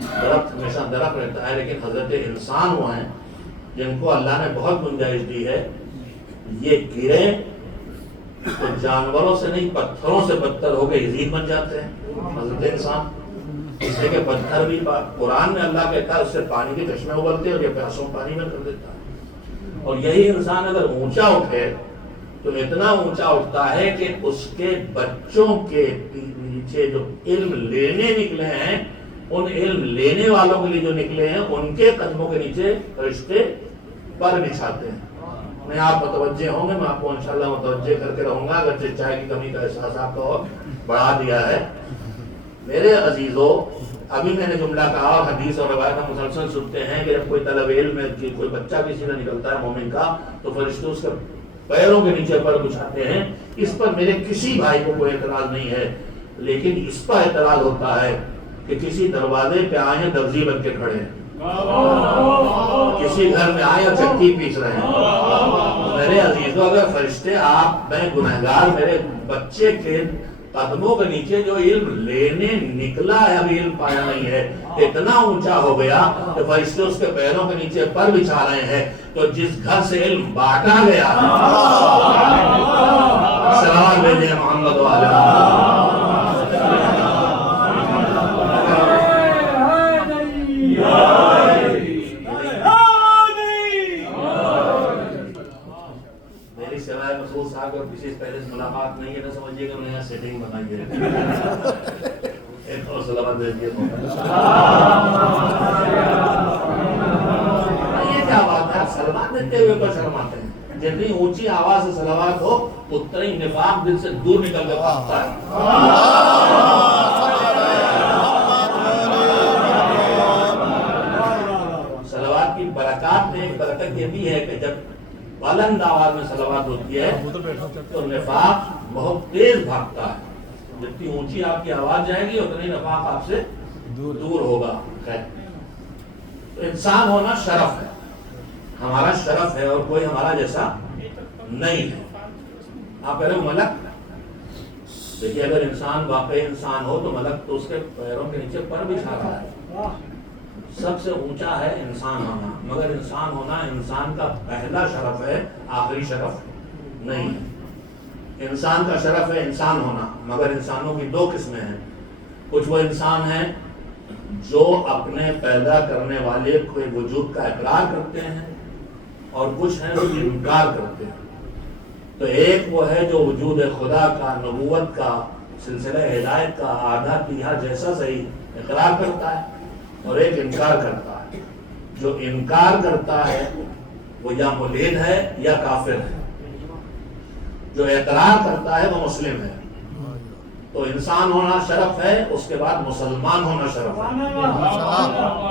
درخت ہمیشہ درخت رہتا ہے. لیکن حضرت انسان وہ ہیں جن کو اللہ نے بہت گنجائش دی ہے. یہ گرے تو جانوروں سے نہیں پتھروں سے بدتر ہو کے عزیز بن جاتے ہیں حضرت انسان. اس لیے کہ پتھر بھی قرآن میں اللہ کہتا ہے اس سے پانی کے چشمے ابلتے اور یہ پیاسوں پانی میں کر دیتا ہے. اور یہی انسان اگر اونچا اٹھے تو اتنا اونچا اٹھتا ہے کہ اس کے بچوں کے نیچے جو علم لینے نکلے ہیں، ان علم لینے والوں کے لیے جو نکلے ہیں ان کے قدموں کے نیچے فرشتے پر بچھاتے ہیں. میں آپ متوجہ ہوں گے، میں آپ کو انشاءاللہ متوجہ کر کے رہوں گا، اگرچہ چائے کی کمی کا احساس آپ کو بڑھا دیا ہے. میرے عزیزو، ابھی میں نے جملہ کہا اور حدیث اور روایت ہم مسلسل سنتے ہیں کہ جب کوئی طلب علم میں کوئی بچہ کسی میں نکلتا ہے مومن کا تو فرشتے اس کے پیروں کے نیچے پر بچھاتے ہیں. اس پر میرے کسی بھائی کو کوئی اعتراض نہیں ہے، لیکن اس پر اعتراض ہوتا ہے کہ کسی دروازے پہ آئے ہیں درزی بن کے کھڑے ہیں، کسی گھر میں آئے اور چکی پیس رہے ہیں۔ میرے عزیزوں، اگر فرشتے آپ، میں گنہگار، میرے بچے کے قدموں کے نیچے جو علم لینے نکلا ہے، ابھی علم پایا نہیں ہے، اتنا اونچا ہو گیا کہ فرشتے اس کے پیروں کے نیچے پر بچھا رہے ہیں، تو جس گھر سے علم بانٹا گیا ہے، سلام بھیجیں محمد والے میری سوائے مسعود صاحب اور کسی سے پہلے ملاقات نہیں ہے، نہ سمجھیے گا میں یہاں سیٹنگ بنائی ہے۔ ایک اور سلامت بھیجیے۔ یہ کیا بات ہے، سلامت دیتے ہوئے کو شرماتے ہیں؟ جتنی اونچی آواز سے صلوات ہو اتنا ہی نفاق دل سے دور نکل کے بھاگتا ہے۔ صلوات کی برکات میں ایک برکت یہ بھی ہے کہ جب بلند آواز میں صلوات ہوتی ہے تو نفاق بہت تیز بھاگتا ہے۔ جتنی اونچی آپ کی آواز جائے گی اتنی نفاق آپ سے دور ہوگا۔ خیر، تو انسان ہونا شرف ہے، ہمارا شرف ہے، اور کوئی ہمارا جیسا نہیں ہے۔ آپ کہہ رہے ہو ملک، دیکھیے اگر انسان واقعی انسان ہو تو ملک تو اس کے پیروں کے نیچے پر بچھا رہا ہے۔ سب سے اونچا ہے انسان ہونا، مگر انسان ہونا انسان کا پہلا شرف ہے، آخری شرف نہیں ہے۔ انسان کا شرف ہے انسان ہونا، مگر انسانوں کی دو قسمیں ہیں۔ کچھ وہ انسان ہیں جو اپنے پیدا کرنے والے کے وجود کا اقرار کرتے ہیں، اور کچھ ہیں جو انکار کرتے ہیں۔ تو ایک وہ ہے جو وجود خدا کا، نبوت کا، سلسلہ ہدایت کا، آدھا تیہا جیسا صحیح اقرار کرتا ہے، اور ایک انکار کرتا ہے۔ جو انکار کرتا ہے وہ یا ملحد ہے یا کافر ہے، جو اقرار کرتا ہے وہ مسلم ہے۔ تو انسان ہونا شرف ہے، اس کے بعد مسلمان ہونا شرف ہے،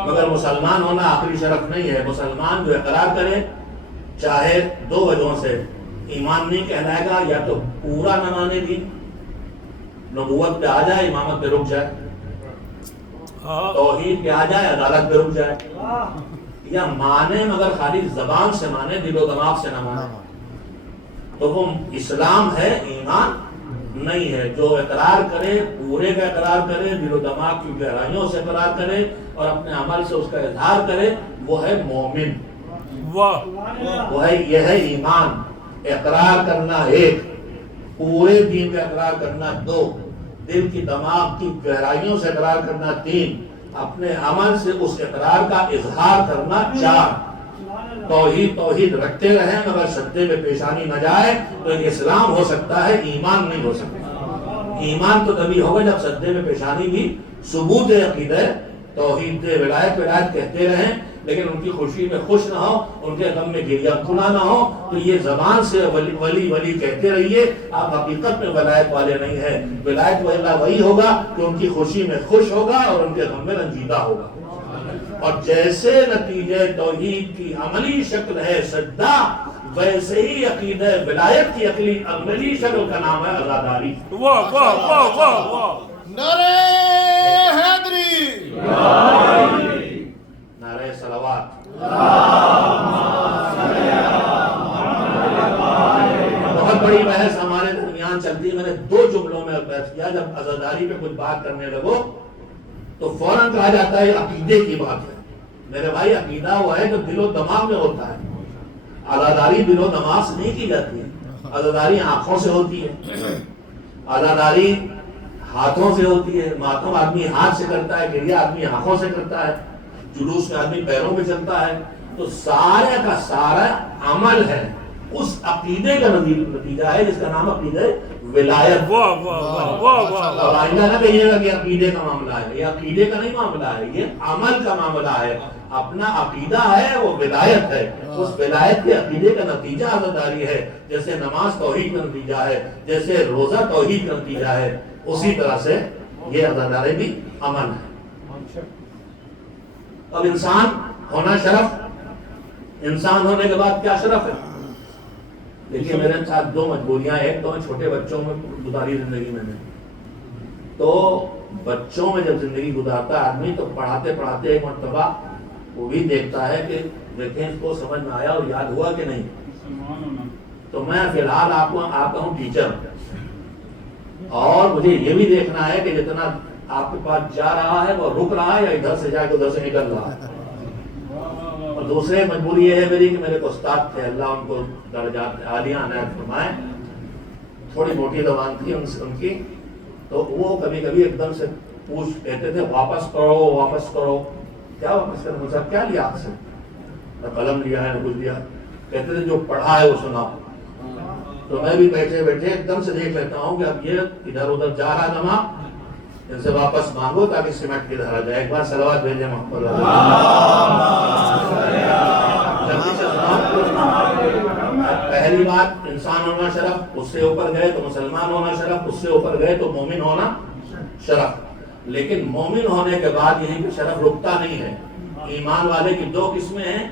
مگر مسلمان ہونا آخری شرف نہیں ہے۔ مسلمان جو اقرار کرے، چاہے دو وجہوں سے، ایمان نہیں کہلائے گا، یا تو پورا نہ مانے دین، نبوت پہ آ جائے امامت پہ رک جائے، توحید پہ آ جائے عدالت پہ رک جائے، یا مانے مگر خالی زبان سے مانے، دل و دماغ سے نہ مانے، تو وہ اسلام ہے، ایمان نہیں ہے۔ جو اقرار کرے، پورے کا اقرار کرے، دل و دماغ کی گہرائیوں سے اقرار کرے اور اپنے عمل سے اس کا اظہار کرے، وہ ہے مومن، وہ ہے، یہ ہے ایمان۔ اقرار کرنا ایک، پورے دین کا اقرار کرنا دو، دل کی دماغ کی گہرائیوں سے اقرار کرنا تین، اپنے عمل سے اس اقرار کا اظہار کرنا چار۔ توحید توحید رکھتے رہیں مگر سجدے میں پیشانی نہ جائے تو ایک اسلام ہو سکتا ہے، ایمان نہیں ہو سکتا۔ ایمان تو تبھی ہوگا جب سجدے میں پیشانی بھی ثبوت عقیدہ، توحید ولایت ولایت کہتے رہیں لیکن ان کی خوشی میں خوش نہ ہو، ان کے غم میں گریہ کھلا نہ ہو، تو یہ زبان سے ولی ولی ولی کہتے رہیے، آپ حقیقت میں ولایت والے نہیں ہیں۔ ولایت والا وہی ہوگا کہ ان کی خوشی میں خوش ہوگا اور ان کے غم میں رنجیدہ ہوگا۔ اور جیسے نتیجہ توحید کی عملی شکل ہے سجدہ، ویسے ہی عقیدہ ولایت کی عملی شکل کا نام ہے عزاداری۔ واہ واہ واہ واہ واہ، نعرہ حیدری، نعرہ صلوات۔ بہت بڑی بحث ہمارے درمیان چلتی ہے، میں نے دو جملوں میں بحث کیا، جب عزاداری پہ کچھ بات کرنے لگو تو فوراً کہا جاتا ہے عقیدے کی بات ہے۔ میرے بھائی، عقیدہ وہ ہے جو دل و دماغ میں ہوتا ہے، عزاداری دل و دماغ سے نہیں کی جاتی ہے۔ عزاداری آنکھوں سے ہوتی ہے، عزاداری ہاتھوں سے ہوتی ہے، ماتم آدمی ہاتھ سے کرتا ہے، گریہ آدمی آنکھوں سے کرتا ہے، جلوس میں آدمی پیروں پہ چلتا ہے۔ تو سارے کا سارا عمل ہے، اس عقیدے کا نتیجہ ہے جس کا نام عقیدہ ولایت۔ واہ واہ واہ واہ واہ، اور آئندہ نہ کہیے گا کہ عقیدے کا معاملہ ہے، یہ عقیدے کا نہیں معاملہ ہے، یہ عمل کا معاملہ ہے۔ اپنا عقیدہ ہے وہ ولایت ہے، اس ولایت کے عقیدے کا نتیجہ عزاداری ہے۔ جیسے نماز توحید کا نتیجہ ہے، جیسے روزہ توحید کا نتیجہ ہے، اسی طرح سے یہ عزاداری بھی عمل ہے۔ اب انسان ہونا شرف، انسان ہونے کے بعد کیا شرف ہے؟ دیکھیے میرے ساتھ دو مجبوریاں، ایک تو میں چھوٹے بچوں میں گزاری زندگی میں، تو بچوں میں جب زندگی گزارتا ہے آدمی تو پڑھاتے پڑھاتے ایک مرتبہ وہ بھی دیکھتا ہے کہ دیکھیں اس کو سمجھ میں آیا اور یاد ہوا کہ نہیں. تو میں فی الحال آپ کا ہوں ٹیچر، اور مجھے یہ بھی دیکھنا ہے کہ جتنا آپ کے پاس جا رہا ہے وہ رک رہا ہے یا ادھر سے جا کے ادھر سے نکل رہا ہے. اور دوسرے مجبوری یہ ہے میری کہ میرے کو استاد تھے، اللہ ان کو درجات عالیہ عنایت فرمائے، تھوڑی موٹی زبان تھی ان کی، تو وہ کبھی کبھی ایک دم سے پوچھ کہتے تھے واپس کرو. کیا واپس کرو؟ مجھے کیا لیا آپ سے؟ نہ قلم لیا ہے نہ کچھ لیا. کہتے تھے جو پڑھا ہے وہ سنا. تو میں بھی بیٹھے بیٹھے ایک دم سے دیکھ لیتا ہوں کہ اب یہ ادھر ادھر جا رہا دماغ، ان سے واپس مانگو تاکہ سیمنٹ کی طرح جائے. ایک بار صلوات بھیجیں محمد پہلی بات انسان ہونا شرف، اس سے اوپر گئے تو مسلمان ہونا شرف، اس سے اوپر گئے تو مومن ہونا شرف. لیکن مومن ہونے کے بعد یہیں پہ شرف رکتا نہیں ہے. ایمان والے کی دو قسمیں ہیں،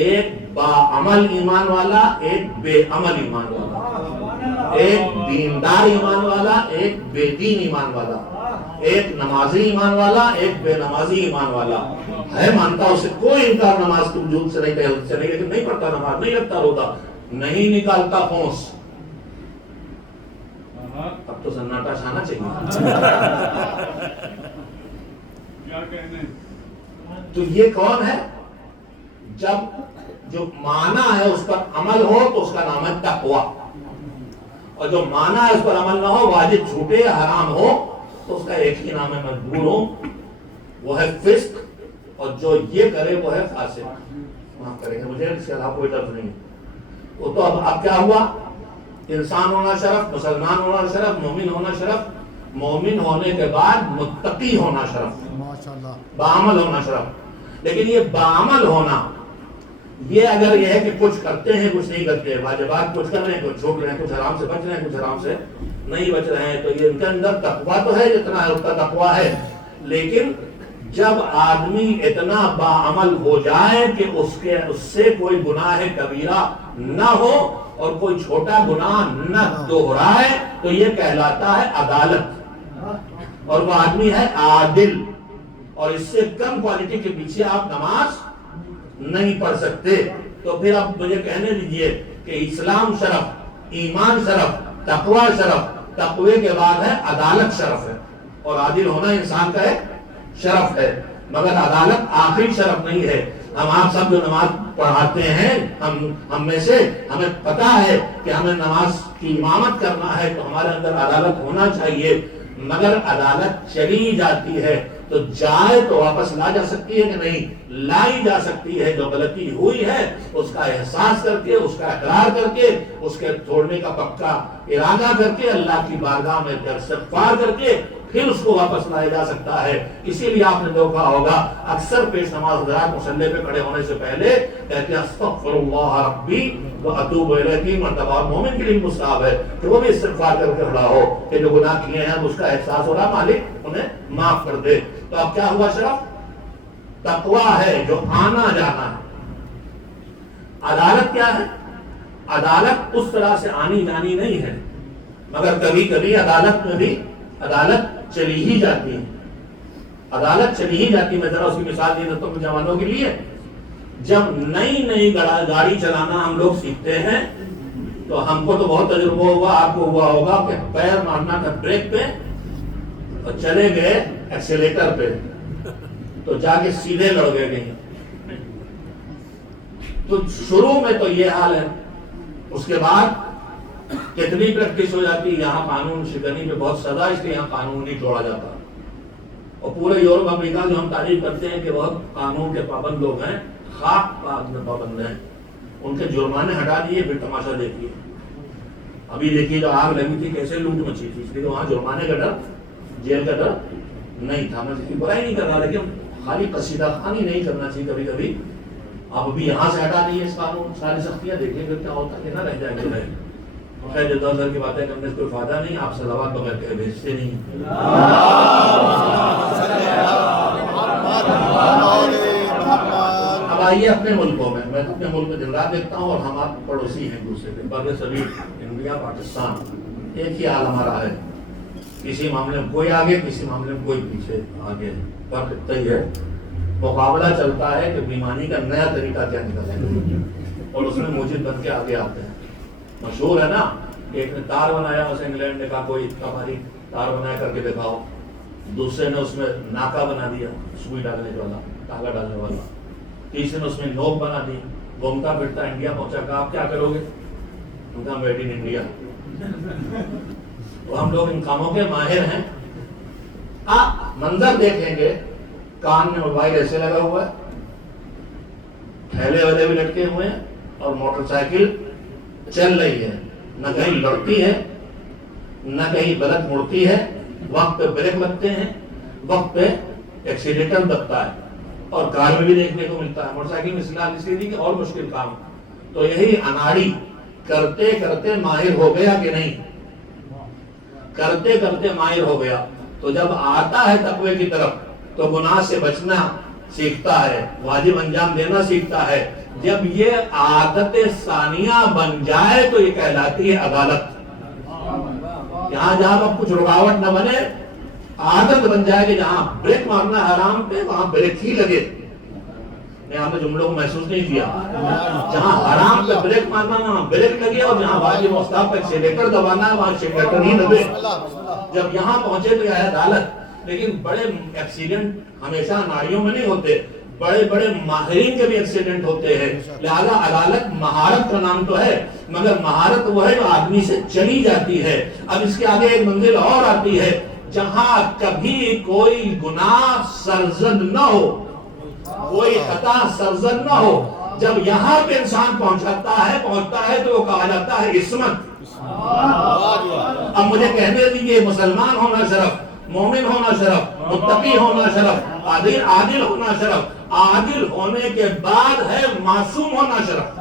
ایک باعمل ایمان والا، ایک بے عمل ایمان والا، ایک دیندار ایمان والا، ایک بے دین ایمان والا، ایک نمازی ایمان والا، ایک بے نمازی ایمان والا. ہے مانتا اسے کوئی انکار نماز کے وجود سے نہیں، لیکن نہیں پڑھتا نماز، نہیں لگتا روتا، نہیں نکالتا پھونس. اب تو سناٹا چھانا چاہیے. تو یہ کون ہے؟ جب جو مانا ہے اس پر عمل ہو تو اس کا نام ہے تقویٰ، اور جو مانا ہے اس پر عمل نہ ہو، واجب چھوٹے حرام ہو، تو اس کا ایک ہی نام ہے مجبور ہو، وہ ہے فسق. اور جو یہ کرے وہ ہے فاسق. معاف کریں گے مجھے، اس کے علاوہ کوئی لفظ نہیں. وہ تو اب کیا ہوا؟ انسان ہونا شرف، مسلمان ہونا شرف، مومن ہونا شرف، مومن ہونے کے بعد متقی ہونا شرف، باعمل ہونا شرف. لیکن یہ باعمل ہونا، یہ اگر یہ ہے کہ کچھ کرتے ہیں کچھ نہیں کرتے، واجبات کچھ کر رہے ہیں کچھ چھوڑ رہے ہیں، کچھ حرام سے بچ رہے ہیں کچھ حرام سے نہیں بچ رہے ہیں، تو یہ ان کے اندر تقویٰ تو ہے جتنا ہے اس کا تقویٰ ہے. لیکن جب آدمی اتنا باعمل ہو جائے کہ اس سے کوئی گناہ کبیرہ نہ ہو اور کوئی چھوٹا گناہ نہ دہرائے، تو یہ کہلاتا ہے عدالت، اور وہ آدمی ہے عادل. اور اس سے کم کوالٹی کے پیچھے آپ نماز نہیں پڑھ سکتے. تو پھر اب مجھے کہنے دیجئے کہ اسلام شرف، ایمان شرف، تقوی شرف، تقوی کے بعد ہے عدالت شرف ہے، اور عادل ہونا انسان کا ایک شرف ہے. مگر عدالت آخری شرف نہیں ہے. ہم آپ سب جو نماز پڑھاتے ہیں، ہم میں سے ہمیں پتا ہے کہ ہمیں نماز کی امامت کرنا ہے، تو ہمارے اندر عدالت ہونا چاہیے. مگر عدالت چلی جاتی ہے تو جائے تو واپس لا جا سکتی ہے کہ نہیں؟ لائی جا سکتی ہے. جو غلطی ہوئی ہے اس کا احساس کر کے، اس کا اقرار کر کے، اس کے چھوڑنے کا پکا ارادہ کر کے، اللہ کی بارگاہ میں استغفار کر کے پھر اس کو واپس لایا جا سکتا ہے. اسی لیے آپ نے دیکھا ہوگا اکثر پیش نماز حضرات مصلی پہ کھڑے ہونے سے پہلے کہتے ہیں استغفر اللہ ربی واتوب الیہ 3 مرتبہ. اور مومن کے لیے مستحب ہے کہ وہ بھی استغفار کر کے کھڑا ہو کہ جو گناہ کیے ہیں اس کا احساس ہو رہا مالک انہیں معاف کر دے. تو اب کیا ہوا شرف؟ تقویٰ ہے جو آنا جانا ہے. عدالت کیا ہے؟ عدالت اس طرح سے آنی جانی نہیں ہے، مگر کبھی کبھی عدالت میں بھی عدالت چلی ہی جاتی ہے. عدالت چلی ہی جاتی ہے. میں ذرا اس کی مثال دے دیتا ہوں جوانوں کے لیے. جب نئی گاڑی چلانا ہم لوگ سیکھتے ہیں تو ہم کو تو بہت تجربہ ہوگا، آپ کو ہوا ہوگا کہ پیر مارنا تھا بریک پہ اور چلے گئے ایکسیلیٹر پہ، تو جا کے سیدھے لڑ گئے کہیں. تو شروع میں تو یہ حال ہے. اس کے بعد کتنی پریکٹس ہو جاتی ہے. یہاں قانون شکنی پہ بہت سزا، اس لیے یہاں قانون نہیں توڑا جاتا. اور پورے یورپ امریکہ جو ہم تعریف کرتے ہیں کہ بہت قانون کے پابند لوگ ہیں، خاک پابند ہیں، ان کے جرمانے ہٹا دیے پھر تماشا دیکھیے. ابھی دیکھیے جو آگ لگی تھی کیسے لوٹ مچی تھی، اس لیے وہاں جرمانے کا ڈر، جیل کا ڈر نہیں تھا. میں اس کی برائی نہیں کر رہا، لیکن خالی قصیدہ خوانی نہیں کرنا چاہیے کبھی کبھی. آپ ابھی یہاں سے ہٹا دیے اس قانون، ساری سختیاں دیکھیں پھر کیا ہوتا ہے، نہ رہ جائیں گے. خیر ادھر ادھر کی باتیں کرنے سے کوئی فائدہ نہیں. آپ صلوات بغیر کہے بھیجتے نہیں. اب آئیے اپنے ملکوں میں. میں اپنے ملک میں دن رات دیکھتا ہوں، اور ہم آپ پڑوسی ہیں دوسرے کے، بر صغیر انڈیا پاکستان ایک ہی حال ہمارا ہے. کسی معاملے میں کوئی آگے، کسی معاملے میں کوئی پیچھے آگے ہے، فرق اتنا ہی ہے۔ مقابلہ چلتا ہے کہ بیمانی کا نیا طریقہ کیا نکلے اور اس میں موجود بن کے آگے آتے ہیں۔ مشہور ہے نا، ایک نے تار بنایا، اسے انگلینڈ نے کہا کوئی اتنا بھاری تار بنایا کر کے دکھاؤ، دوسرے نے اس میں ناکا بنا دیا، سوئی ڈالنے والا، تاگا ڈالنے والا، تیسرے نے اس میں نوک بنا دی، گھومتا پھرتا انڈیا پہنچا، کہا آپ کیا کرو گے؟ انہوں نے میڈ ان انڈیا۔ تو ہم لوگ ان کاموں کے ماہر ہیں۔ آپ منظر دیکھیں گے، کان میں موبائل ایسے لگا ہوا ہے، تھیلے والے بھی لٹکے ہوئے ہیں، اور موٹر سائیکل چل رہی ہے، نہ کہیں لڑتی ہے نہ کہیں غلط مڑتی ہے، وقت پہ بریک لگتے ہیں، وقت پہ ایکسیلیٹر دبتا ہے، اور کار میں بھی دیکھنے کو ملتا ہے۔ موٹر سائیکل میں سلا اس لیے کہ اور مشکل کام، تو یہی اناڑی کرتے کرتے ماہر ہو گیا کہ نہیں؟ کرتے کرتے ماہر ہو گیا، تو جب آتا ہے تقوی کی طرف تو گناہ سے بچنا سیکھتا ہے، واجب انجام دینا سیکھتا ہے۔ جب یہ عادت ثانیہ بن جائے تو یہ کہلاتی ہے عدالت۔ یہاں جہاں اب کچھ رکاوٹ نہ بنے، عادت بن جائے کہ جہاں بریک مارنا حرام پہ وہاں بریک ہی لگے۔ میں آپ نے جملوں کو محسوس نہیں کیا، جہاں حرام پہ بریک مارنا وہاں بریک لگے، اور جہاں واجب مستحب پہ ایکسیلیٹر دبانا وہاں ایکسیلیٹر نہیں دبے۔ جب یہاں پہنچے تو یہ ہے عدالت۔ لیکن بڑے ایکسیڈنٹ ہمیشہ ناڑیوں میں نہیں ہوتے، بڑے بڑے ماہرین کے بھی ایکسیڈنٹ ہوتے ہیں، لہذا عدالت مہارت کا نام تو ہے، مگر مہارت وہ ہے جو آدمی سے چلی جاتی ہے۔ اب اس کے آگے ایک منزل اور آتی ہے، جہاں کبھی کوئی گناہ سرزد نہ ہو، کوئی خطا سرزد نہ ہو، جب یہاں پہ انسان پہنچتا ہے تو وہ کہا جاتا ہے عصمت۔ اب مجھے کہنے دیجیے، مسلمان ہونا شرف، مومن ہونا شرف، متقی ہونا شرف، عادل ہونا شرف، عادل ہونے کے بعد ہے معصوم ہونا شرف۔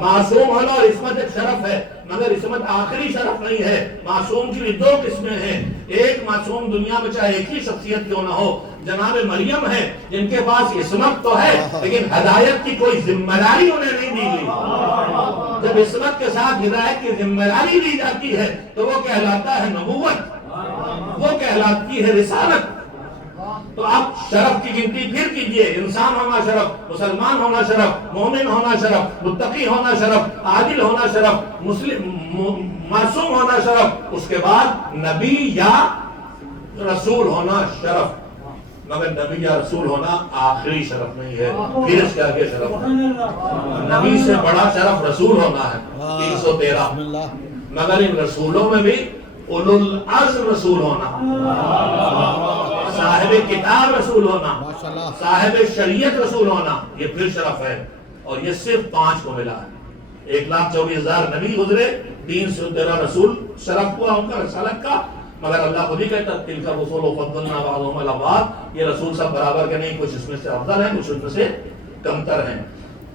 معصوم ہونا اور عصمت ایک شرف ہے، مگر عصمت آخری شرف نہیں ہے۔ معصوم کی بھی دو قسمیں ہیں، ایک معصوم دنیا میں چاہے ایک ہی شخصیت کیوں نہ ہو، جناب مریم ہے، جن کے پاس عصمت تو ہے لیکن ہدایت کی کوئی ذمہ داری انہیں نہیں دی گئی۔ جب عصمت کے ساتھ ہدایت کی ذمہ داری دی جاتی ہے تو وہ کہلاتا ہے نبوت، وہ کہلاتی ہے رسالت۔ تو آپ شرف کی گنتی پھر کیجئے، انسان ہونا شرف، مسلمان ہونا شرف، مومن ہونا شرف، متقی ہونا شرف، عادل ہونا شرف، معصوم ہونا شرف، اس کے بعد نبی یا رسول ہونا شرف، مگر نبی یا رسول ہونا آخری شرف نہیں ہے، پھر اس کے آگے شرف ہے۔ نبی سے بڑا شرف رسول ہونا ہے، 313، مگر ان رسولوں میں بھی اولو العزم رسول ہونا، صاحب کتاب رسول ہونا، صاحب شریعت رسول ہونا، یہ پھر شرف ہے، اور یہ صرف 5 کو ملا ہے۔ 1,24,000 نبی گزرے، 313 رسول شرف ہوا ان کا رسالت کا، مگر اللہ خود ہی کہتا تلک الرسل فضلنا بعضهم علی بعض، یہ رسول سب برابر کے نہیں، کچھ اس میں سے افضل ہیں، کچھ اس میں سے کمتر ہیں۔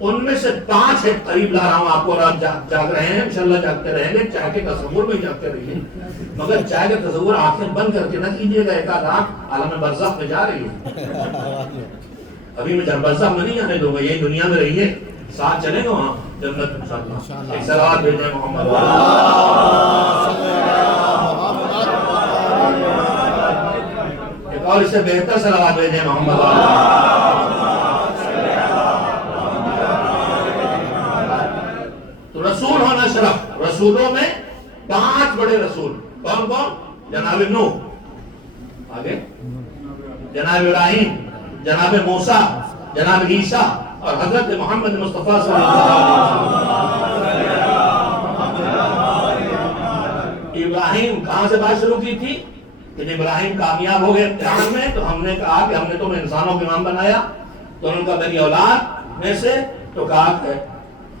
ان میں سے 5 ایک قریب لا رہا ہوں آپ کو، رات جاگ رہے ہیں، انشاءاللہ جاگتے رہیں گے، چائے کے تصور میں جاگتے رہیے، مگر چائے کا تصور آنکھیں بند کر کے نہ کیجیے گا، ایک آدھ آنکھ عالم برزخ میں جا رہی ہے، ابھی میں برزخ میں نہیں جانے دوں گا، یہی دنیا میں رہیے، ساتھ چلیں گے وہاں جنت انشاءاللہ۔ ایک صلوات بھیجیں محمد، ایک اور اس سے بہتر صلوات بھیجیں محمد۔ رسول ہونا شرف، رسولوں میں 5 بڑے رسول، کون کون؟ جناب نوح، آگے جناب ابراہیم، جناب موسیٰ، جناب عیسیٰ، اور حضرت محمد مصطفیٰ صلی اللہ علیہ وسلم۔ ابراہیم کہاں سے بات شروع کی تھی کہ جب ابراہیم کامیاب ہو گئے امتحان میں تو ہم نے کہا کہ ہم نے تمہیں انسانوں کے امام بنایا، تو ان کا میری اولاد میں سے، تو کہا کہ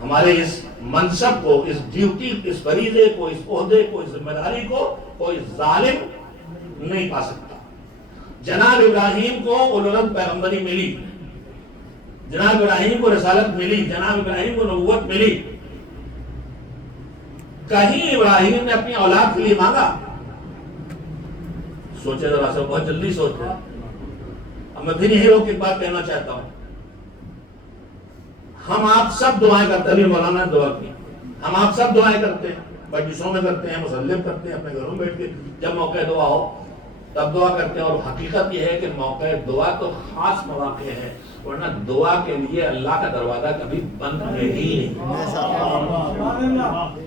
ہمارے اس منصب کو، اس ڈیوٹی، اس فریضے کو، اس عہدے کو، اس ذمہ داری کو کوئی ظالم نہیں پا سکتا۔ جناب ابراہیم کو اولوالعزم پیغمبری ملی، جناب ابراہیم کو رسالت ملی، جناب ابراہیم کو نبوت ملی، کہیں ابراہیم نے اپنی اولاد کے لیے مانگا؟ سوچے ذرا سا، بہت جلدی سوچے۔ اب میں پھر یہی روک ایک بات کہنا چاہتا ہوں، ہم آپ سب دعائیں کرتے ہیں، مولانا نے دعا کی، ہم آپ سب دعائیں کرتے ہیں، مجلسوں میں کرتے ہیں، مسلم کرتے ہیں، اپنے گھروں میں بیٹھ کے جب موقع دعا ہو تب دعا کرتے ہیں. اور حقیقت یہ ہے کہ موقع دعا تو خاص مواقع ہے، ورنہ دعا کے لیے اللہ کا دروازہ کبھی بند ہے ہی نہیں.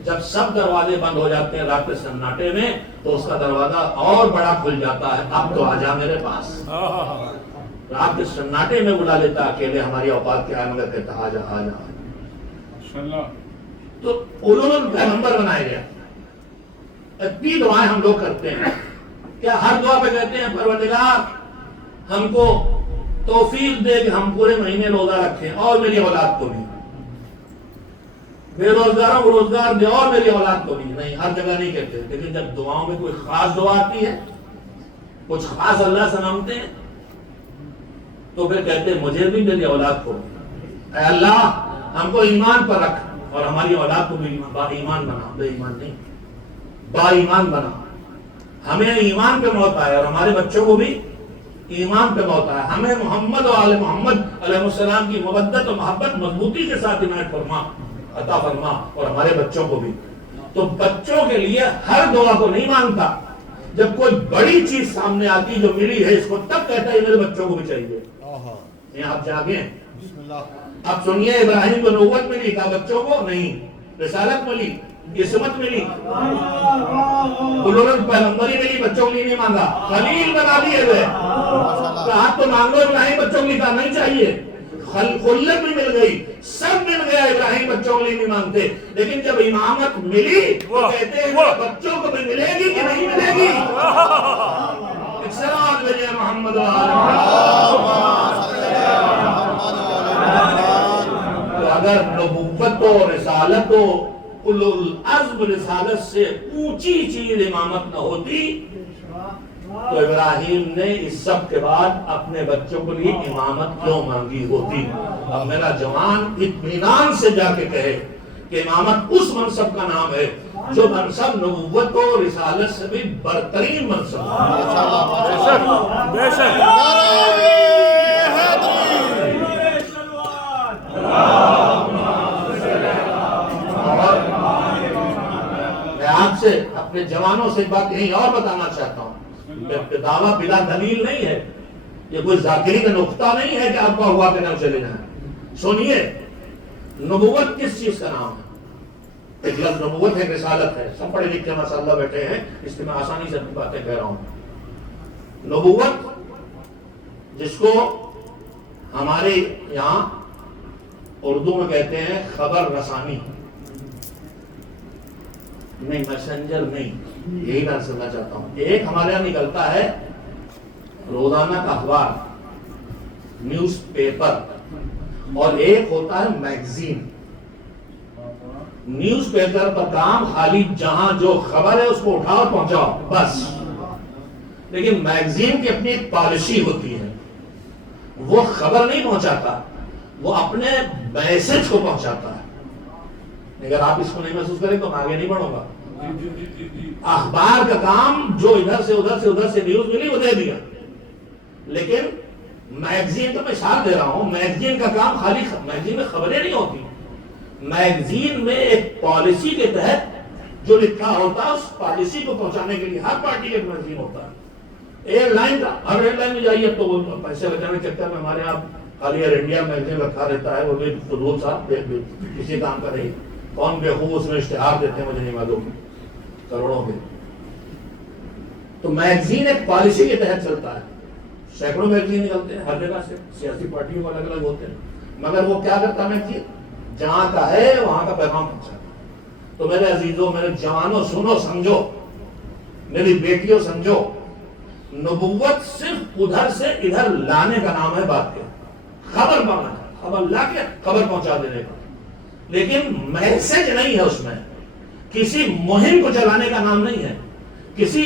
جب سب دروازے بند ہو جاتے ہیں رات کے سناٹے میں تو اس کا دروازہ اور بڑا کھل جاتا ہے. اب تو آجا میرے پاس. رات کے سناٹے میں بلا لیتا اکیلے، ہماری اوقات کیا ہے مگر کہتا آجا آجا. تو انہوں نے پیغمبر بنائے گیا. اتنی دعائیں ہم لوگ کرتے ہیں، کیا ہر دعا پہ کہتے ہیں پروردگار ہم کو توفیق دے کہ ہم پورے مہینے روزہ رکھیں اور میری اولاد کو بھی، بے روزگاروں کو روزگار دے اور میری اولاد کو بھی؟ نہیں، ہر جگہ نہیں کہتے. لیکن جب دعاؤں میں کوئی خاص دعا آتی ہے، کچھ خاص اللہ سے مانگتے ہیں، تو پھر کہتے ہیں مجھے بھی میری اولاد کو بھی. اے اللہ ہم کو ایمان پر رکھ اور ہماری اولاد کو بھی با ایمان بنا. بے ایمان نہیں، با ایمان بنا. ہمیں ایمان پہ موت آئے اور ہمارے بچوں کو بھی ایمان پہ موت آئے. ہمیں محمد و آل محمد علیہ السلام کی مودت و محبت مضبوطی کے ساتھ عنایت فرما، عطا فرما، اور ہمارے بچوں کو بھی. تو بچوں کے لیے ہر دعا کو نہیں مانگتا، جب کوئی بڑی چیز سامنے آتی جو ملی ہے اس کو تب کہتا ہے میرے بچوں کو بھی چاہیے. آپ جاگیں. اب سنیے، ابراہیم کو نبوت ملی، کہا بچوں کو نہیں. رسالت ملی، عصمت ملی، پیغمبری ملی، بچوں کے لیے نہیں مانگا. خلیل بنا دیے ہوئے، آپ تو مانگو ابراہیم بچوں کے لیے، کہا نہیں چاہیے. خلت بھی مل گئی، سب مل گیا، ابراہیم بچوں کے لیے نہیں مانگتے. لیکن جب امامت ملی تو کہتے ہیں بچوں کو بھی ملے گی کہ نہیں ملے گی؟ اکثرات بھیجے محمد اگر نبوت و رسالت و اولو العزم رسالت سے اونچی چیز امامت نہ ہوتی تو ابراہیم نے اس سب کے بعد اپنے بچوں کے لیے امامت کیوں مانگی ہوتی؟ اب میرا جوان اطمینان سے جا کے کہے کہ امامت اس منصب کا نام ہے جو منصب نبوت و رسالت سے بھی برترین منصب ہے. بے شک میں آپ سے اپنے جوانوں سے بات یہی اور بتانا چاہتا ہوں. دعویٰ بلا دلیل نہیں ہے، یہ کوئی ذاکری کا نقطہ نہیں ہے کہ آپ کا ہوا کہ نہ چلے جائیں. سنیے، نبوت کس چیز کا نام ہے؟ ایک لفظ نبوت ہے، رسالت ہے. سب پڑھے لکھے ماشاءاللہ بیٹھے ہیں، اس لیے میں آسانی سے باتیں کہہ رہا ہوں. نبوت جس کو ہمارے یہاں اردو میں کہتے ہیں خبر رسانی، نہیں میسنجر نہیں، یہی میں سمجھنا چاہتا ہوں. ایک ہمارے یہاں نکلتا ہے روزانہ کا اخبار، نیوز پیپر، اور ایک ہوتا ہے میگزین. نیوز پیپر پر کام خالی جہاں جو خبر ہے اس کو اٹھاؤ پہنچاؤ بس. لیکن میگزین کی اپنی ایک پالیسی ہوتی ہے، وہ خبر نہیں پہنچاتا، وہ اپنے میسج کو پہنچاتا ہے. اگر آپ اس کو نہیں محسوس کریں تو میں آگے نہیں بڑھوں گا. اخبار کا کام جو ادھر سے نیوز ملی وہ دے دیا، لیکن میگزین تو مثال دے رہا ہوں، میگزین کا کام خالی میگزین میں خبریں نہیں ہوتی. میگزین میں ایک پالیسی کے تحت جو لکھا ہوتا ہے اس پالیسی کو پہنچانے کے لیے ہر پارٹی کا میگزین ہوتا ہے. ایئر لائن کا، ہر ایئر لائن میں جائیے تو وہ پیسے بچانے کے چکر میں ہمارے یہاں خالی ایئر انڈیا میگزین رکھا رہتا ہے، وہ بھی فضول صاحب کسی کام کا نہیں. کون بے خوب اس میں اشتہار دیتے ہیں مجھے نہیں معلوم، کروڑوں کے. تو میگزین ایک پالیسی کے تحت چلتا ہے. سینکڑوں میگزین نکلتے ہیں ہر جگہ سے، سیاسی پارٹیوں کو الگ الگ ہوتے ہیں، مگر وہ کیا کرتا ہے میگزین؟ جہاں کا ہے وہاں کا پیغام پہنچاتا. تو میرے عزیزوں، میرے جوانوں، سنو سمجھو، میری بیٹیوں سمجھو، نبوت صرف ادھر سے ادھر لانے کا نام ہے. بات کے خبر پانا ہے، خبر لا کے خبر پہنچا دینے کا، لیکن میسج نہیں ہے اس میں. کسی مہم کو چلانے کا نام نہیں ہے، کسی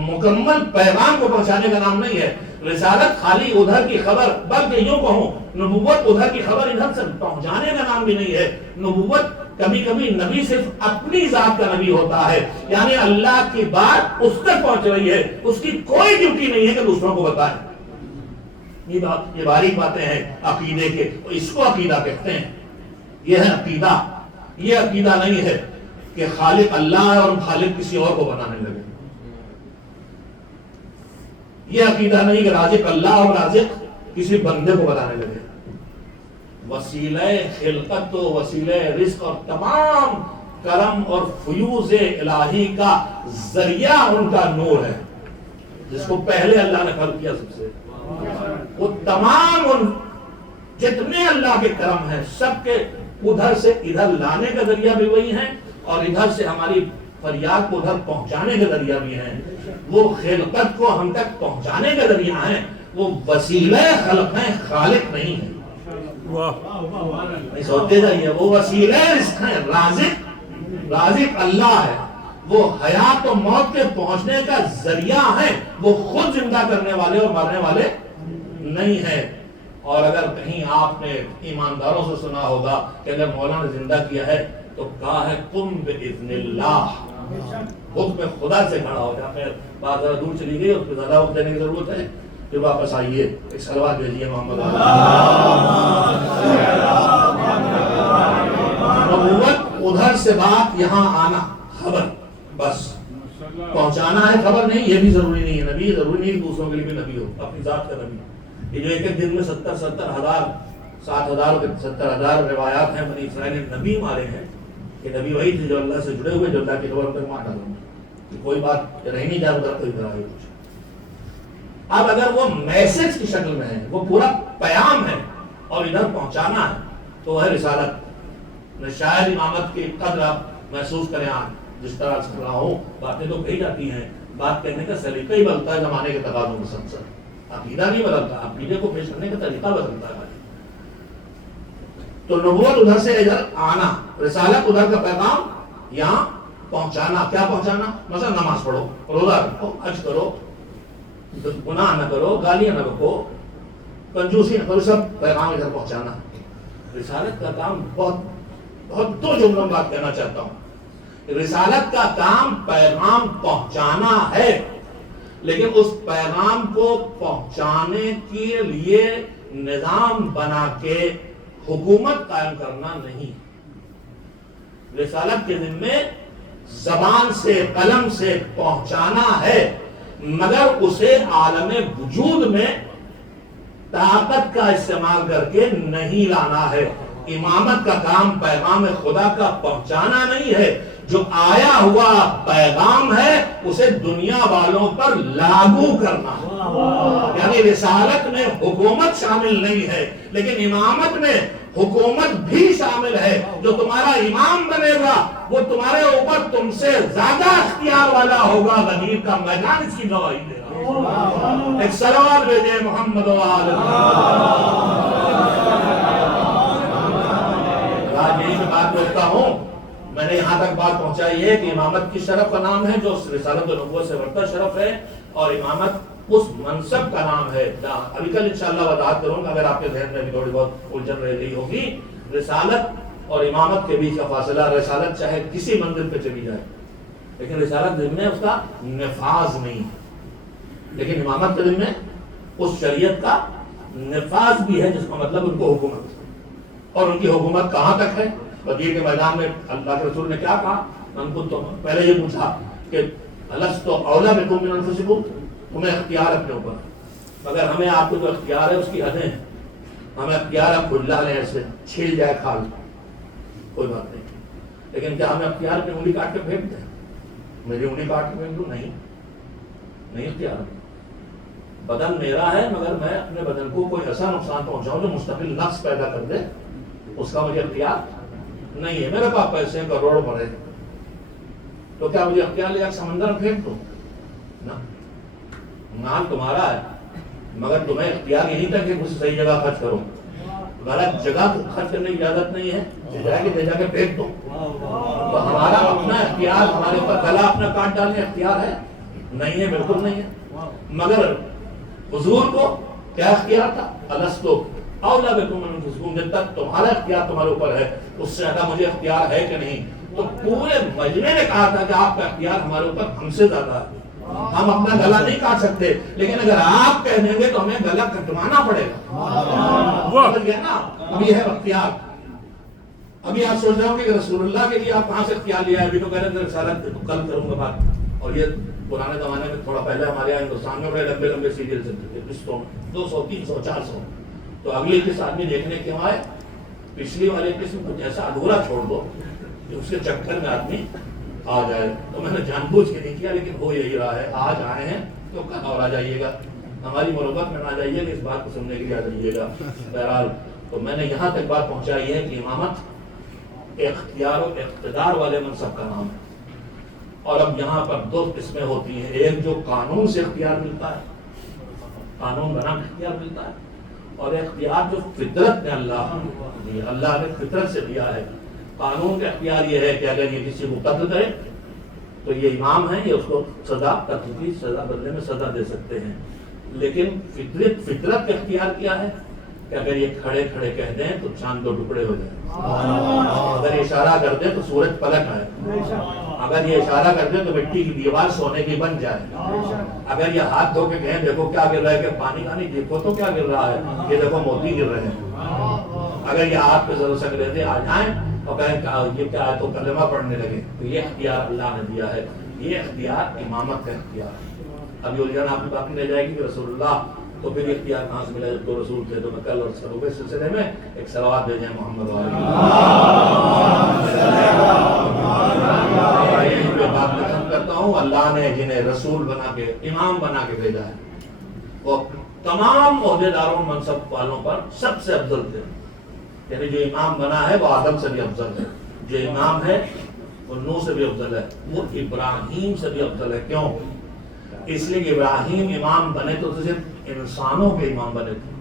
مکمل پیغام کو پہنچانے کا نام نہیں ہے. رسالت خالی ادھر کی خبر، بلکہ یوں کہوں نبوت ادھر کی خبر ادھر سے پہنچانے کا نام بھی نہیں ہے. نبوت کبھی کبھی نبی صرف اپنی ذات کا نبی ہوتا ہے، یعنی اللہ کی بات اس تک پہنچ رہی ہے، اس کی کوئی ڈیوٹی نہیں ہے کہ دوسروں کو بتائے. یہ باریک باتیں ہیں عقیدے کے، اس کو عقیدہ کہتے ہیں. یہ ہے عقیدہ. یہ عقیدہ نہیں ہے. کہ خالق اللہ ہے اور ہم خالق کسی اور کو بنانے لگے. یہ عقیدہ نہیں کہ رازق اللہ اور رازق کسی بندے کو بنانے لگے. وسیلہ خلقت و وسیلہ رزق اور تمام کرم اور فیوز الہی کا ذریعہ ان کا نور ہے، جس کو پہلے اللہ نے خلق کیا. سب سے وہ تمام ان جتنے اللہ کے کرم ہیں سب کے ادھر سے ادھر لانے کا ذریعہ بھی وہی ہیں، اور ادھر سے ہماری فریاد کو ادھر پہنچانے کا ذریعہ بھی ہیں. وہ خلقت کو ہم تک پہنچانے کا ذریعہ ہیں. وہ وسیلہ خلق ہیں، خالق نہیں ہے. نہیں سوچتے جائیے، وہ وسیلہ رزق ہیں. رازق اللہ ہے. وہ حیات و موت کے پہنچنے کا ذریعہ ہے. وہ خود زندہ کرنے والے اور مرنے والے نہیں ہیں. اور اگر کہیں آپ نے ایمانداروں سے سنا ہوگا کہ اگر مولا نے زندہ کیا ہے تو کہا ہے قم باذن اللہ، حکم خدا سے کھڑا ہو جا. میں بات ذرا دور چلی گئی، اس پہ زیادہ وقت دینے کی ضرورت ہے. پھر واپس آئیے، ایک صلوات بھیجیے محمد. نبوت ادھر سے بات یہاں آنا، خبر بس پہنچانا ہے، خبر نہیں. یہ بھی ضروری نہیں ہے، نبی ضروری نہیں دوسروں کے لیے بھی نبی ہو، اپنی ذات کا نبی. یہ جو ایک دن میں 70,000 70,000 روایات ہیں بنی اسرائیل نے نبی مارے ہیں کہ نبی وہی تھے جو اللہ سے جڑے ہوئے، جو اللہ کی خبر پر مار ڈالیں. کوئی بات رہ نہیں جائے ادھر کوئی کرائے کچھ. اب اگر وہ میسج کی شکل میں ہے، وہ پورا پیام ہے اور ادھر پہنچانا ہے، تو ہے رسالت. شاید امامت کی قدر آپ محسوس کریں. آپ جس طرح سے رہا ہوں، باتیں تو کہی جاتی ہیں، بات کہنے کا سلیقہ ہی بدلتا ہے زمانے کے تقاضوں میں. سب عقیدہ نہیں بدلتا، عقیدے کو پیش کرنے کا طریقہ بدلتا ہے. تو نبوت ادھر سے ادھر آنا، رسالت ادھر کا پیغام یہاں پہنچانا. کیا پہنچانا؟ مثلا نماز پڑھو، روزہ رکھو، حج کرو، گناہ نہ کرو، گالیاں نہ رکھو، کنجوسی نہ کرو، سب پیغام ادھر پہنچانا. رسالت کا کام بہت دو جملوں میں بات کہنا چاہتا ہوں. رسالت کا کام پیغام پہنچانا ہے، لیکن اس پیغام کو پہنچانے کے لیے نظام بنا کے حکومت قائم کرنا نہیں. رسالت کے ذمے زبان سے قلم سے پہنچانا ہے، مگر اسے عالم وجود میں طاقت کا استعمال کر کے نہیں لانا ہے. امامت کا کام پیغام خدا کا پہنچانا نہیں ہے. جو آیا ہوا پیغام ہے اسے دنیا والوں پر لاگو کرنا. یعنی رسالت میں حکومت شامل نہیں ہے، لیکن امامت میں حکومت بھی شامل ہے. جو تمہارا امام بنے گا وہ تمہارے اوپر تم سے زیادہ اختیار والا ہوگا. غدیر کا میدان اس کی گواہی دے رہا. ایک صلوات بھیجے محمد و آل یہی میں بات کرتا ہوں. میں نے یہاں تک بات پہنچائی ہے کہ امامت کی شرف کا نام ہے جو رسالت و نبوت سے بڑھتا شرف ہے، اور امامت اس منصب کا نام ہے. ابھی کل انشاءاللہ وضاحت کروں گا اگر آپ کے ذہن میں بھی تھوڑی بہت الجھن رہ گئی ہوگی. رسالت اور امامت کے بیچ کا فاصلہ، رسالت چاہے کسی منزل پہ چلی جائے لیکن رسالت ذمہ اس کا نفاذ نہیں ہے، لیکن امامت کے ذمہ اس شریعت کا نفاذ بھی ہے، جس کا مطلب ان کو حکومت. اور ان کی حکومت کہاں تک ہے؟ بدیر کے میدان میں اللہ کے رسول نے کیا کہا؟ من کو تو پہلے یہ پوچھا کہ الست اولا بکم من انفسکم، تمہیں اختیار اپنے اوپر، مگر ہمیں آپ کو جو اختیار ہے اس کی حدیں ہیں. ہمیں اختیار ہم کھلا لیں، ایسے چھیل جائے کھال کوئی بات نہیں، لیکن کیا ہمیں اختیار اپنی انگلی کاٹ کے پھینک دیں؟ میری انگلی کاٹ کے پھینک دوں؟ نہیں اختیار. بدن میرا ہے مگر میں اپنے بدن کو کوئی ایسا نقصان پہنچاؤں جو مستقل نقص پیدا کر دے، اس کا مجھے اختیار نہیں ہے. میرے پاس پیسے ہیں کروڑوں بڑے، تو کیا مجھے اختیار لے سمندر میں پھینک دوں؟ مال تمہارا ہے مگر تمہیں اختیار یہیں تک کہ کسی صحیح جگہ خرچ کرو. غلط جگہ خرچ کرنے کی اجازت نہیں ہے، لے جا کے پھینک دو. تو ہمارا اپنا اختیار، ہمارے اوپر گلا اپنا کاٹ ڈالنے اختیار ہے؟ نہیں ہے، بالکل نہیں ہے. مگر حضور کو کیا اختیار تھا؟ الستو اولا بکم من انفسکم، جب تک تمہارا اختیار تمہارے اوپر ہے اس سے زیادہ مجھے اختیار ہے کہ نہیں؟ تو پورے مجمع نے کہا تھا کہ آپ کا اختیار ہمارے اوپر ہم سے زیادہ ہے. ہم اپنا گلا نہیں کاٹ سکتے، لیکن اگر آپ کہہ دیں گے تو ہمیں گلا کٹوانا پڑے گا. نا اب یہ ہے اختیار. ابھی آپ سوچ رہے ہوں کہ رسول اللہ کے لیے آپ کہاں سے اختیار لیا ہے؟ ابھی تو کہہ رہے تھے رسالت کل کروں گا بات. اور یہ پرانے زمانے میں تھوڑا پہلے ہمارے یہاں ہندوستان میں بڑے لمبے لمبے سیریل چلتے تھے قسطوں میں 200 300 400. تو اگلی قسط آدمی دیکھنے کیوں آئے؟ پچھلی والی قسم کچھ ایسا ادھورا چھوڑ دو کہ اس کے چکر میں آدمی آ جائے. تو میں نے جان بوجھ کے نہیں کیا لیکن ہو یہی رہا ہے. آج آئے ہیں تو کل اور آ جائیے گا. ہماری مربت میں نہ آ جائیے گا, اس بات کو سننے کے لیے آ جائیے گا. بہرحال تو میں نے یہاں تک بات پہنچائی ہے کہ امامت اختیار و اقتدار والے منصب کا نام ہے. اور اب یہاں پر دو قسمیں ہوتی ہیں. ایک جو قانون سے اختیار ملتا ہے, قانون بنا کے اختیار ملتا ہے, اور اختیار جو فطرت میں اللہ نے فطرت سے دیا ہے. قانون کا اختیار یہ ہے کہ اگر یہ کسی کو قتل کرے تو یہ امام ہیں, یہ اس کو سزا, قتل کی سزا بدلے میں سزا دے سکتے ہیں. لیکن فطرت کا اختیار کیا ہے کہ اگر یہ کھڑے کھڑے کہہ دیں تو چاند 2 ٹکڑے ہو جائیں, اگر یہ اشارہ کر دیں تو سورج پلٹ آئے, اگر یہ اشارہ کر دیں تو مٹی کی دیوار سونے کی بن جائے, اگر یہ ہاتھ دھو کے کہیں دیکھو کیا گر رہا ہے, کہ پانی کا نہیں دیکھو تو کیا گر رہا ہے, یہ دیکھو موتی گر رہے ہیں, اگر یہ ہاتھ پہ ضرور سکریتے آ جائیں اور کہیں یہ کیا ہے تو کلمہ پڑھنے لگے, تو یہ اختیار اللہ نے دیا ہے. یہ اختیار امامت کا اختیار ہے. ابھی الیان آپ کی بات نہیں رہ جائے گی کہ رسول اللہ, تو پھر اختیار کہاں سے ملا جب 2 رسول تھے. تو میں کل اور سروے سلسلے میں ایک صلوات بھیجیں محمد والی بات ختم کرتا ہوں. اللہ نے جنہیں رسول بنا کے امام بنا کے بھیجا ہے وہ تمام عہدیداروں منصب والوں پر سب سے افضل تھے. یعنی جو امام بنا ہے وہ آدم سے بھی افضل ہے, جو امام ہے وہ نوح سے بھی افضل ہے, وہ ابراہیم سے بھی افضل ہے. کیوں؟ اس لیے کہ ابراہیم امام بنے تو صرف انسانوں کے امام بنے تھے,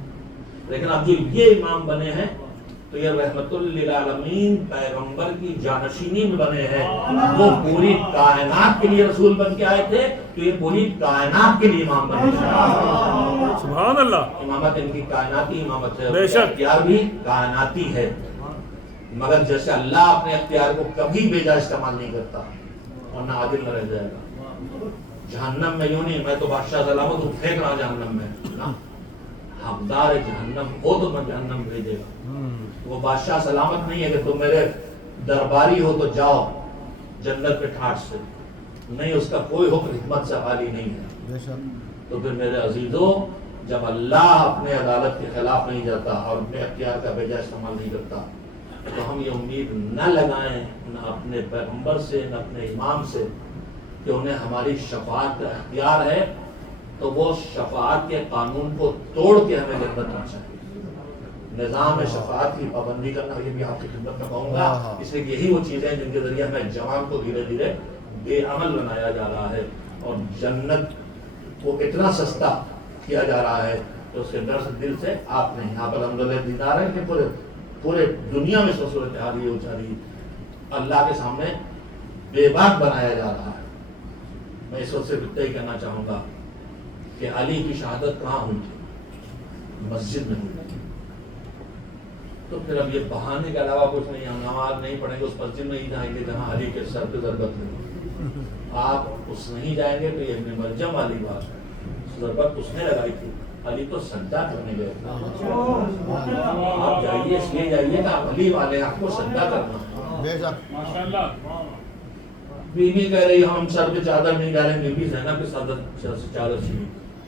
لیکن اب جو یہ امام بنے ہیں تو یہ رحمت للعالمین پیغمبر کی جانشینی میں بنے ہیں. وہ پوری کائنات کے لیے رسول بن کے آئے تھے تو یہ پوری کائنات کے لیے امام بنے تھے. سبحان اللہ. امامت ان کی کائناتی امامت ہے, بے شک اختیار بھی کائناتی ہے, مگر جیسے اللہ اپنے اختیار کو کبھی بیجا استعمال نہیں کرتا ورنہ عادل نہ رہ جائے گا. جہنم میں یوں نہیں میں تو بادشاہ سلامت ہوں پھینک رہا جہنم میں, حقدار جہنم ہو تو میں جہنم بھیجے گا. وہ بادشاہ سلامت نہیں ہے کہ تم میرے درباری ہو تو جاؤ جنت پہ ٹھاٹ سے, نہیں, اس کا کوئی حکم حکمت سے خالی نہیں ہے. تو پھر میرے عزیزوں, جب اللہ اپنے عدالت کے خلاف نہیں جاتا اور اپنے اختیار کا بیجا استعمال نہیں کرتا تو ہم یہ امید نہ لگائیں نہ اپنے پیغمبر سے نہ اپنے امام سے کہ انہیں ہماری شفاعت کا اختیار ہے تو وہ شفاعت کے قانون کو توڑ کے ہمیں جنت پہنچائیں. نظام شفاعت کی پابندی کرنا یہ بھی آپ کی خدمت میں کہوں گا, اس لیے یہی وہ چیزیں ہیں جن کے ذریعے ہمیں جوان کو دھیرے دھیرے بے عمل بنایا جا رہا ہے اور جنت کو اتنا سستا کیا جا رہا ہے تو اس کے ڈر سے دل سے آپ نہیں. آپ الحمدللہ دیدار ہے کہ پورے دنیا میں صورتحال یہ ہو جا رہی, اللہ کے سامنے بے باک بنایا جا رہا ہے. میں اس وقت سے اتنا ہی کہنا چاہوں گا کہ علی کی شہادت کہاں ہوئی تھی؟ مسجد میں ہوئی تھی. تو پھر اب یہ بہانے کے علاوہ کچھ نہیں, ہم نماز نہیں پڑھیں گے, اس مسجد میں ہی جائیں گے جہاں علی کے سر پہ ضربت ہوئی. آپ اس نہیں جائیں گے تو یہ ابن ملجم والی بات ہے, ضربت اس نے لگائی تھی, علی تو سجدہ کرنے گئے تھے. آپ جائیے اس لیے جائیے کہ آپ علی والے آپ کو سجدہ کرنا. ماشاءاللہ. بیوی کہہ رہی ہم سر پہ چادر نہیں ڈالیں, بیوی زینب کے سر سے چادر چھینی.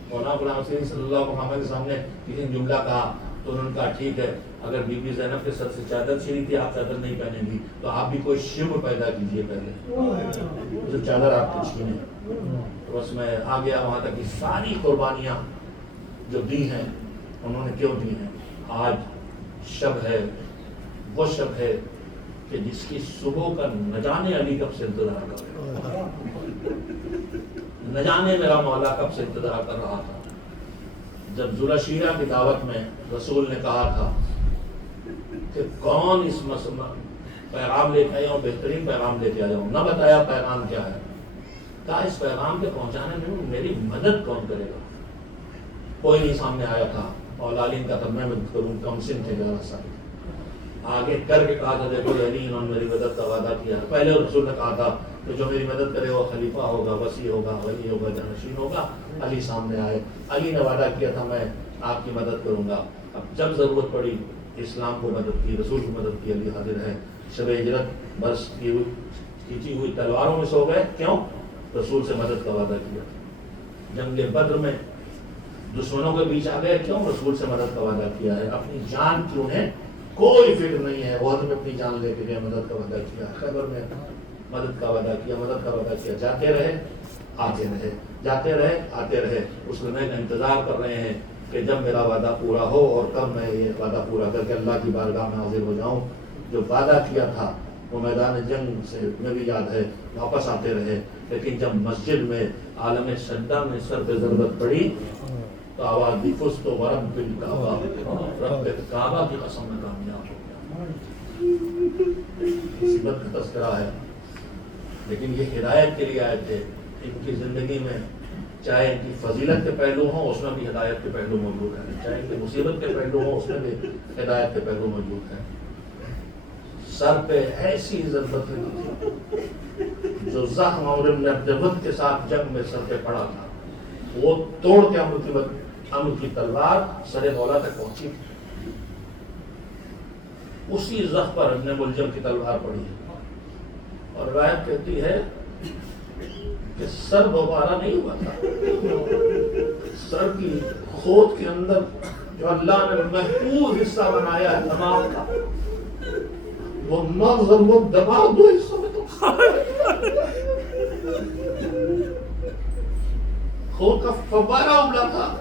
مولانا غلام حسین صلی اللہ علیہ وسلم کے سامنے کسی نے جملہ کہا تو انہوں نے کہا ٹھیک ہے, اگر بی بی زینب کے سر سے چادر چھینی تھی, آپ چادر نہیں پہنیں گی تو آپ بھی کوئی شم پیدا کیجیے پہلے, جو چادر آپ کو چھینے. تو بس میں آ گیا وہاں تک کہ ساری قربانیاں جو دی ہیں انہوں نے کیوں دی ہیں. آج شب ہے, وہ شب ہے کہ جس کی صبح کا نہ جانے علی کب سے انتظار کر رہا تھا, نہ جانے میرا مولا کب سے انتظار کر رہا تھا. جب ذوالشیرہ کی دعوت میں رسول نے کہا تھا کہ کون اس پیغام لے کے آیا ہوں, بہترین پیغام لے کے آیا ہوں, نہ بتایا پیغام کیا ہے, کہا اس پیغام کے پہنچانے میں میری مدد کون کرے گا. کوئی نہیں سامنے آیا تھا, اور عالم کا تھا میں مدد کروں, کم سن تھے 11 سال. آگے کر کے کہا تھا دیکھو علی انہوں نے میری مدد کا وعدہ کیا. پہلے رسول نے کہا تھا کہ جو میری مدد کرے وہ خلیفہ ہوگا, وسیع ہوگا, ولی ہوگا, جانشین ہوگا. علی سامنے آئے, علی نے وعدہ کیا تھا میں آپ کی مدد کروں گا. اب جب ضرورت پڑی اسلام کو مدد کی, رسول کو مدد کی, علی حاضر ہے. شب ہجرت برس کھینچی ہوئی تلواروں میں سو گئے. کیوں؟ رسول سے مدد کا وعدہ کیا. جنگ بدر میں دشمنوں کے بیچ آ گئے. کیوں؟ رسول سے مدد کا وعدہ کیا ہے. اپنی جان کی انہیں کوئی فکر نہیں ہے. عہد میں اپنی جان لے کے گئے, مدد کا وعدہ کیا. خیبر میں مدد کا وعدہ کیا, مدد کا وعدہ کیا. جاتے رہے آتے رہے, جاتے رہے آتے رہے. اس میں انتظار کر رہے ہیں کہ جب میرا وعدہ پورا ہو اور کب میں یہ وعدہ پورا کر کے اللہ کی بارگاہ میں حاضر ہو جاؤں. جو وعدہ کیا تھا وہ میدان جنگ سے میں بھی یاد ہے, واپس آتے رہے. لیکن جب مسجد میں عالم سجدہ میں سر پہ ضربت پڑی تو آواز دی فزت ورب الکعبہ, رب کعبہ کی قسم میں کامیاب ہو گیا. مصیبت کا تذکرہ ہے, لیکن یہ ہدایت کے لیے آئے تھے. ان کی زندگی میں چاہے ان کی فضیلت کے پہلو ہوں اس میں بھی ہدایت کے پہلو موجود ہیں, چاہے ان کی مصیبت کے پہلو ہوں اس میں بھی ہدایت کے پہلو موجود ہیں. سر پہ ایسی ضربت لگی تھی جو زخم اور نبض کے ساتھ جنگ میں سر پہ پڑا تھا, وہ توڑ کے امر کی تلوار سر مولا تک پہنچی. اسی زخم پر ابن ملجم کی تلوار پڑی ہے. اور روایت کہتی ہے کہ سر دوبارہ نہیں ہوا تھا. سر کی خود کے اندر جو اللہ نے محفوظ حصہ بنایا ہے دماغ کا, وہ مغز اور وہ دماغ دو حصوں میں تو خود کا فوارہ ابلا تھا.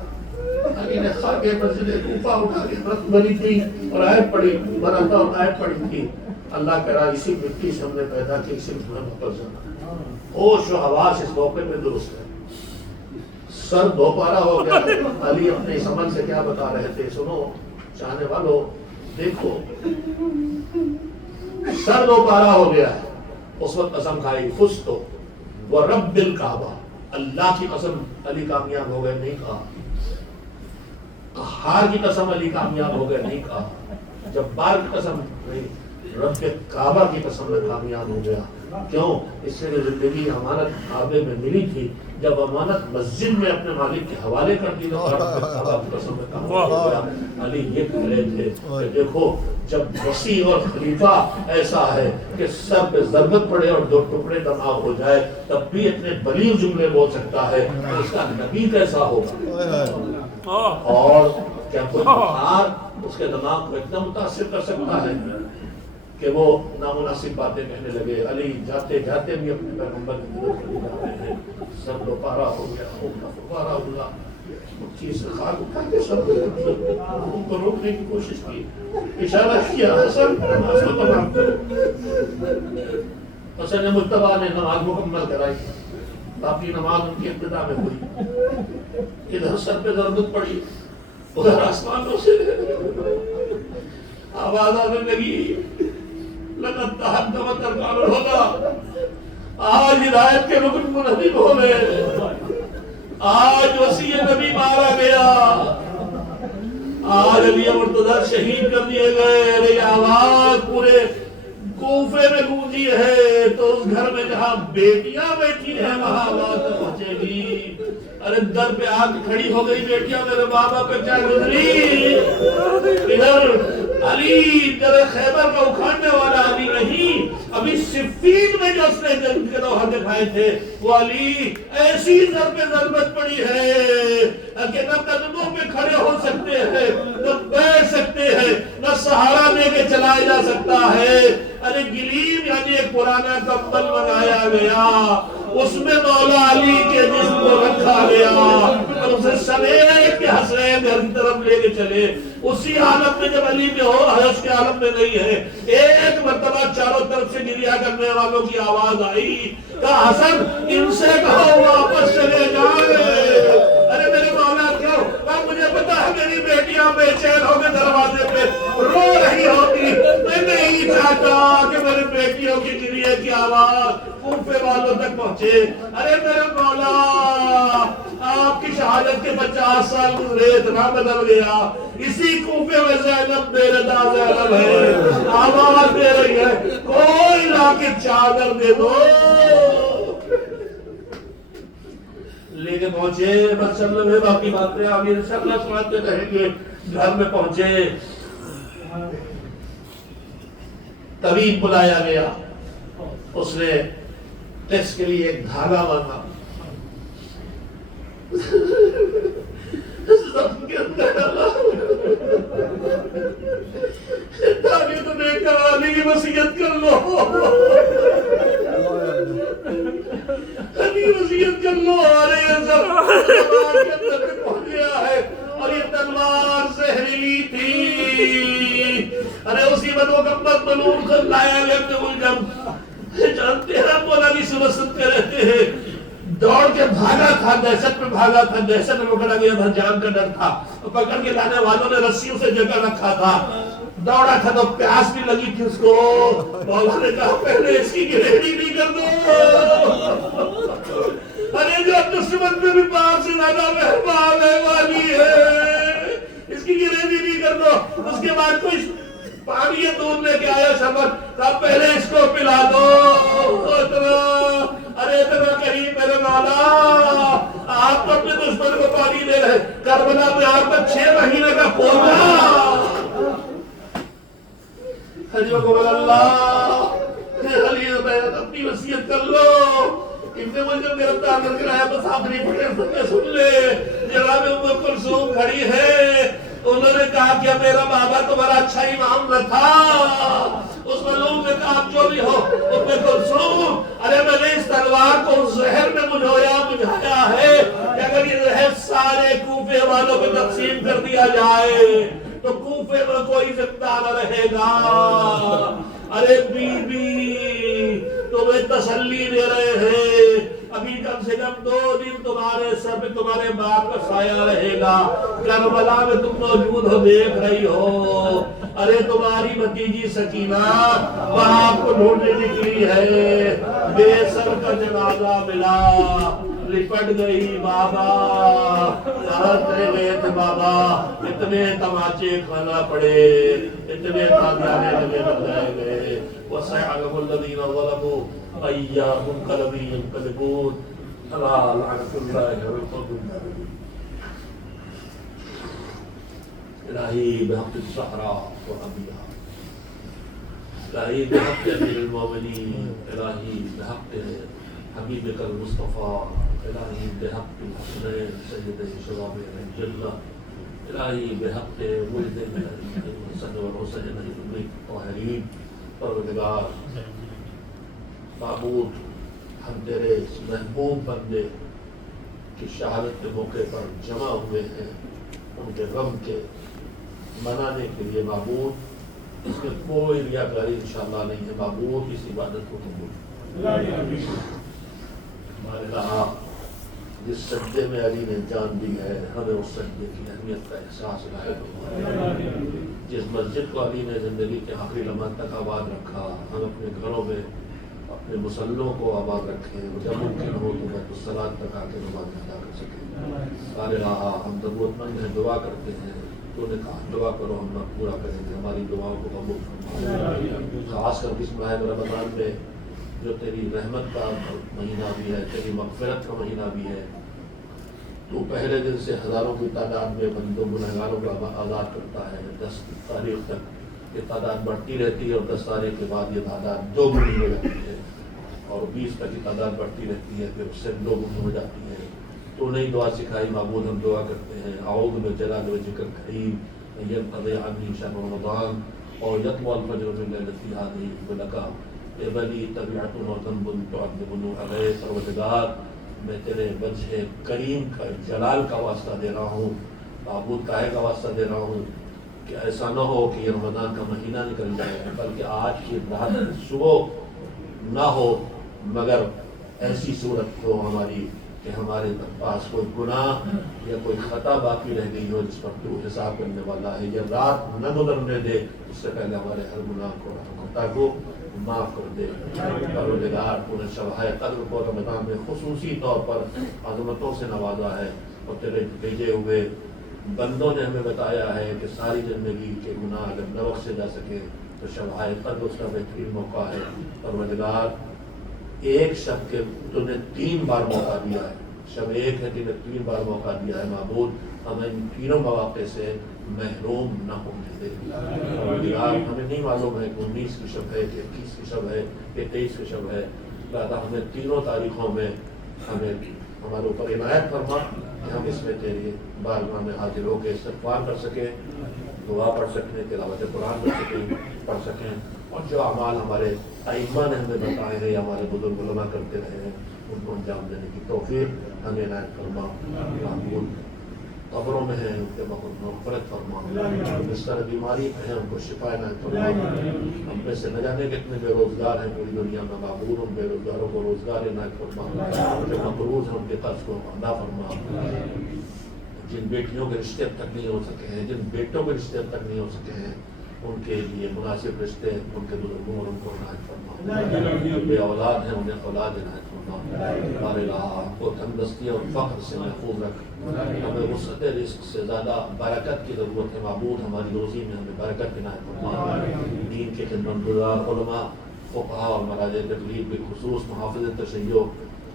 علی نے خاکے مسجد کوفہ اٹھا کے رت بنی تھی اور آیت پڑھی, برتا اور آیت پڑھی تھی, اللہ کرا اسی مٹی سے ہم نے پیدا کی, اسی میں واپس جانا. ہوش و حواس اس موقع پہ درست ہے. سر دوپارہ ہو گیا. علی اپنے اس عمل سے کیا بتا رہے تھے؟ سنو چاہنے والوں, دیکھو سر دوپارہ ہو گیا ہے. اس وقت قسم کھائی فزت ورب الکعبہ, اللہ کی قسم علی کامیاب ہو گئے نہیں کہا. قہار کی قسم علی کامیاب ہو گئے نہیں کہا. جبار کی قسم نہیں, رب کے کعبہ کی قسم میں کامیاب ہو گیا. کیوں؟ اس سے زندگی امانت کعبے میں ملی تھی. جب امانت مسجد میں اپنے مالک کے حوالے کر دی تو رب کے کعبہ کی قسم میں کامیاب ہو گیا. علی یہ کہہ رہے تھے کہ دیکھو جب وسیع اور خلیفہ ایسا ہے کہ سر پہ ضربت پڑے اور دو ٹکڑے دماغ ہو جائے تب بھی اتنے بلیغ جملے بول سکتا ہے, تو اس کا نبی کیسا ہوگا؟ اور کیا کوئی بخار اس کے دماغ کو اتنا متاثر کر سکتا ہے کہ وہ نامناسب باتیں کہنے لگے. علی جاتے جاتے بھی اپنے پیغمبر کی طرف چلے جا رہے ہیں. سب دوپارہ ہو گیا, دوپارہ ہوا. چیز سے خاک اٹھا کے سب ان کو روکنے کی کوشش کی, اشارہ کیا حسن نماز کو تمام کرو. حسن مجتبیٰ نے نماز مکمل کرائی. باقی نماز ان کی ابتدا میں ہوئی. ادھر سر پہ ضربت پڑی, ادھر آسمانوں سے آواز آنے لگی لقد تحطمت ارکان الہدی. آج ہدایت کے رکن منہدم ہو گئے. آج وسیع نبی مارا گیا. آج علی مرتضی شہید کر دیے گئے. یہ آواز پورے کوفے میں گونجی ہے تو اس گھر میں جہاں بیٹیاں بیٹھی ہیں وہاں آواز پہنچے گی. ارے در پہ آ کے کھڑی ہو گئی بیٹیاں, میرے بابا پہ کیا گزری. ادھر علی در خیبر کا اکھاڑنے والا علی نہیں, ابھی صفین میں جو اس نے جنگ کے لوہا دکھائے تھے وہ علی ایسی ضربت پڑی ہے کہ نہ قدموں پہ کھڑے ہو سکتے ہیں, نہ بیٹھ سکتے ہیں, نہ سہارا دے کے چلایا جا سکتا ہے. ارے گلیم یعنی ایک پرانا کمبل بنایا گیا, اس میں مولا علی کے جسم کو رکھا گیا اور اسے سمیٹ کے حسین گھر کی طرف لے کے چلے. اسی حالت میں جب علی میں ہو, حرش کے عالم میں نہیں ہے, ایک مرتبہ چاروں طرف سے گریا کرنے والوں کی آواز آئی, کہا حسن ان سے کہو واپس چلے جائیں. ارے میرے مولا کیوں؟ مجھے پتا ہے میری بیٹیاں بے چین ہو کے دروازے پہ رو رہی ہوتی, میں نہیں چاہتا کہ میری بیٹیوں کی گریے کی آواز کوفے والوں تک پہنچے. ارے میرے مولا آپ کی شہادت کے 50 سال گزرے, اتنا بدل گیا. اسی کوفے میں زینب بے رضا زینب ہے, آواز دے رہی ہے کوئی لا کے چادر دے دو. لے کے پہنچے, بس چل رہے باقی باتیں آگے انشاءاللہ سناتے رہیں گے. گھر میں پہنچے, طبیب بلایا گیا، اس نے ٹیسٹ کے لیے ایک دھاگا مانگا، زخم کے اندر ڈالا، دھاگے تو نہیں کروانے کی وصیت کر لو، وصیت کر لو، ارے یہ زخم کے اندر پہنچ گیا ہے، اور یہ تلوار زہریلی تھی، ارے اسی بدمکمل ملعون کو لایا گیا ابن ملجم، جانتے ہیں آپ مولا کی سبست کے رہتے ہیں، دوڑ کے بھاگا تھا، دہشت میں بھاگا تھا، دہشت میں پکڑا گیا تھا، جان کا ڈر تھا، پکڑ کے لانے والوں نے رسیوں سے جگہ رکھا تھا، دوڑا تھا تو پیاس بھی لگی تھی اس کو، مولا نے کہا پہلے اس کی گریوی کر دو، ارے جو دشمن میں بھی پاک سے زیادہ مہربان ہے والی ہے، اس کی گریوی نہیں کر دو، اس کے بعد کوئی پانی یا دودھ لے کے آیا شربت، کہا پہلے اس کو پلا دو، ارے اتنا کریم میرے مولا، آپ تو اپنے دشمن کو پانی دے رہے، کربلا میں آپ کا 6 مہینے کا پودا، حجو کو بول اللہ، خلیل بیعت اپنی وصیت کر لو، ابن ملجم گرفتار کر کے آیا، بس آپ نہیں پڑھے سن لے، جگہ میں ام کلثوم کھڑی ہے، انہوں نے کہا کہ میرا بابا تمہارا اچھا امام نہ تھا، اس ملعون نے کہا آپ جو بھی ہو ام کلثوم، ارے میں نے اس تلوار کو زہر میں بجھایا ہے کہ اگر یہ زہر سارے کوفے والوں کو تقسیم کر دیا جائے تو کوفے میں کوئی زندہ نہ رہے گا، ارے بی بی تمہیں تسلی دے رہے ہیں، ابھی کم سے کم 2 دن تمہارے سر پہ تمہارے باپ کا سایہ رہے گا، کربلا میں تم موجود ہو، دیکھ رہی ہو، ارے تمہاری بھتیجی سکینہ وہاں آپ کو ڈھونڈنے نکلی ہے، بے سر کا جنازہ ملا، لپٹ گئی بابا، لڑتے گئے تھے بابا، اتنے تماچے کھانا پڑے، اتنے تازیانے لگائے گئے، وَسَيَعْلَمُ الَّذِينَ ظَلَمُوا أَيَّ مُنقَلَبٍ يَنقَلِبُونَ أَلَا لَعْنَةُ اللَّهِ وَالْقَوْمِ الہی بحق الزہراء وأبیہا، الہی بحق امیر المومنین، الہی بحق حبیبک المصطفیٰ، الہی بحق الحسنین سید شباب الجنہ، الہی بحق ولد الحسن والحسین الطاہرین، پروردگار معبود، ہم تیرے محبوب بندے کی شہادت کے موقع پر جمع ہوئے ہیں، ان کے غم کے منانے کے لیے معبود، اس میں کوئی ریاکاری انشاءاللہ نہیں ہے، معبود اس عبادت کو قبول، ہمارے کہا جس سجدے میں علی نے جان دی ہے، ہمیں اس سجدے کی اہمیت کا احساس لاحق، جس مسجد کو علی نے زندگی کے آخری لمحات تک آباد رکھا، ہم اپنے گھروں میں اپنے مسلوں کو آباد رکھیں، جب ممکن ہو تو بیت الصلاۃ تک آ کے نماز ادا کر سکیں، سارے راہ ہم ضرورت مند ہیں، دعا کرتے ہیں، تو نے کہا دعا کرو ہم پورا کریں گے، ہماری دعاؤں کو قبول فرما، خاص کر اس ماہ رمضان میں جو تیری رحمت کا مہینہ بھی ہے، تیری مغفرت کا مہینہ بھی ہے، تو پہلے دن سے ہزاروں کی تعداد میں بندوں گنہگاروں کو آزاد کرتا ہے، 10 تاریخ تک یہ تعداد بڑھتی رہتی ہے، اور 10 تاریخ کے بعد یہ تعداد 2 گنی ہو جاتی ہے، اور 20 تک یہ تعداد بڑھتی رہتی ہے، پھر اس سے 2 گنی ہو جاتی ہے، تو نئی دعا سکھائی معبود، ہم دعا کرتے ہیں، اعوذ بجلال وجهک الکریم ان ينقضي عني شهر رمضان اور يطلع الفجر من ليلة هذه بلقاء اے بلی طبیعت و ذنب تعذبنی علیہ، پروردگار میں تیرے وجہ کریم کا جلال کا واسطہ دے رہا ہوں، معبود کاہے کا واسطہ دے رہا ہوں کہ ایسا نہ ہو کہ یہ رمضان کا مہینہ نکل جائے، بلکہ آج کی رات صبح نہ ہو مگر ایسی صورت ہو ہماری کہ ہمارے پاس کوئی گناہ یا کوئی خطا باقی رہ گئی ہو جس پر تو حساب کرنے والا ہے، یہ رات نہ گزرنے دے، اس سے پہلے ہمارے ہر گناہ کو خطا کو معاف کر دے، پروردگار تو نے شب قدر کو رمضان میں خصوصی طور پر عظمتوں سے نوازا ہے، اور تیرے بھیجے ہوئے بندوں نے ہمیں بتایا ہے کہ ساری زندگی کے گناہ اگر نہ بخشے جا سکے تو شب قدر اس کا بہترین موقع ہے، پروردگار ایک شب کے تو نے 3 بار موقع دیا ہے، شب ایک ہے کہ نے 3 بار موقع دیا ہے، معبود ہمیں ان تینوں مواقع سے محروم نہ ہونے دے۔ پروردگار ہمیں نہیں معلوم ہے کہ 19 کی شب ہے کہ 21 کی شب ہے کہ 23 کی شب ہے، لہذا ہمیں تینوں تاریخوں میں ہمیں ہمارے اوپر عنایت فرما کہ ہم اس میں تیری بارگاہ میں حاضر ہو کے استغفار کر سکیں، دعا پڑھ سکیں، تلاوت قرآن پڑھ سکیں، اور جو اعمال ہمارے ائمہ نے ہمیں بتائے ہیں یا ہمارے بزرگ علماء کرتے رہے ہیں ان کو انجام دینے کی توفیق ہمیں عنایت فرما۔ معبود قبروں میں ہیں ان کے مغفرت فرما، جس طرح بیماری پہ ہیں ان کو شفا عنایت فرما۔ ہم میں سے نہ جانے کتنے بے روزگار ہیں پوری دنیا میں، معبود ان بے روزگاروں کو روزگار عنایت فرما، جو مقروض ہیں ان کے قرض کو ادا فرما، جن بیٹیوں کے رشتے اب تک نہیں ہو سکے ہیں، جن بیٹوں کے رشتے اب تک نہیں ہو سکے ہیں، ان کے لیے مناسب رشتے ان کے بزرگوں اور ان کو عنایت فرما، بے اولاد ہیں انہیں اولاد عنایت فرما۔ ہمارے الہ کو تندرستی اور فقر سے محفوظ رکھ، ہمیں وسعت رزق سے زیادہ برکت کی ضرورت ہے، معبود ہماری روزی میں ہمیں برکت عنایت فرما۔ دین کے خدمت گزار علماء، فقہاء اور مراجع تقلید بالخصوص محافظ تشیع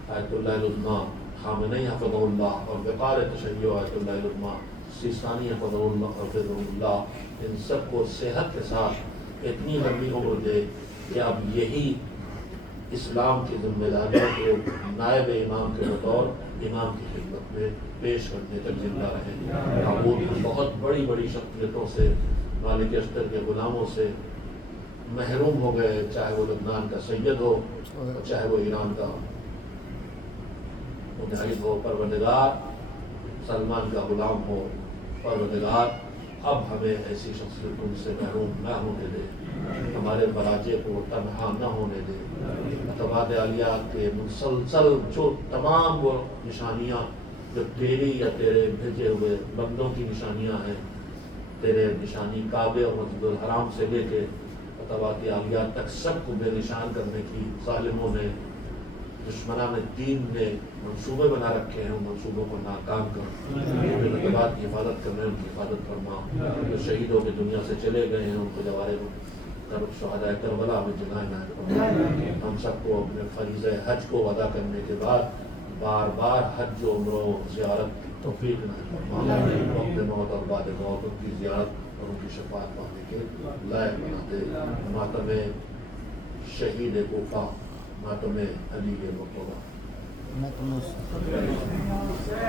آیت اللہ العظمیٰ خامنئی حفظہ اللہ اور وقار تشیع آیت اللہ العظمیٰ سیستانی حفظہ اللہ، ان سب کو صحت کے ساتھ اتنی لمبی عمر دے کہ اب یہی اسلام کی ذمہ داریوں کو نائب امام کے بطور امام کی خدمت میں پیش کرنے تک زندہ رہے۔ معبود بہت بڑی بڑی شخصیتوں سے، مالک اشتر کے غلاموں سے محروم ہو گئے، چاہے وہ لبنان کا سید ہو چاہے وہ ایران کا مجاہد ہو۔ پروردگار سلمان کا غلام ہو، پروردگار اب ہمیں ایسی شخصیتوں سے محروم نہ ہونے دے، ہمارے مراجع کو تنہا نہ ہونے دے۔ اعتماد عالیہ کے مسلسل جو تمام وہ نشانیاں جو تیری یا تیرے بھیجے ہوئے بندوں کی نشانیاں ہیں، تیرے نشانی کعبے اور مسجد الحرام سے لے کے اعتماد عالیہ تک سب کو بے نشان کرنے کی ظالموں نے، دشمنان دین نے منصوبے بنا رکھے ہیں، ان منصوبوں کو ناکام کر اعتماد کی حفاظت کرنے، ان کی حفاظت فرما۔ جو شہیدوں کی دنیا سے چلے گئے ہیں ان کو جوارے شہداء کربلا میں جگہ عنایت فرما۔ ہم سب کو اپنے فریضہ حج کو ادا کرنے کے بعد بار بار حج و عمرہ و زیارت کی توفیق عنایت فرما۔ وقت موت اور بعد موت ان کی زیارت اور ان کی شفاعت پانے کے لائق بنا دے۔ ماتم شہید کوفہ، ماتم علی مرتضیٰ۔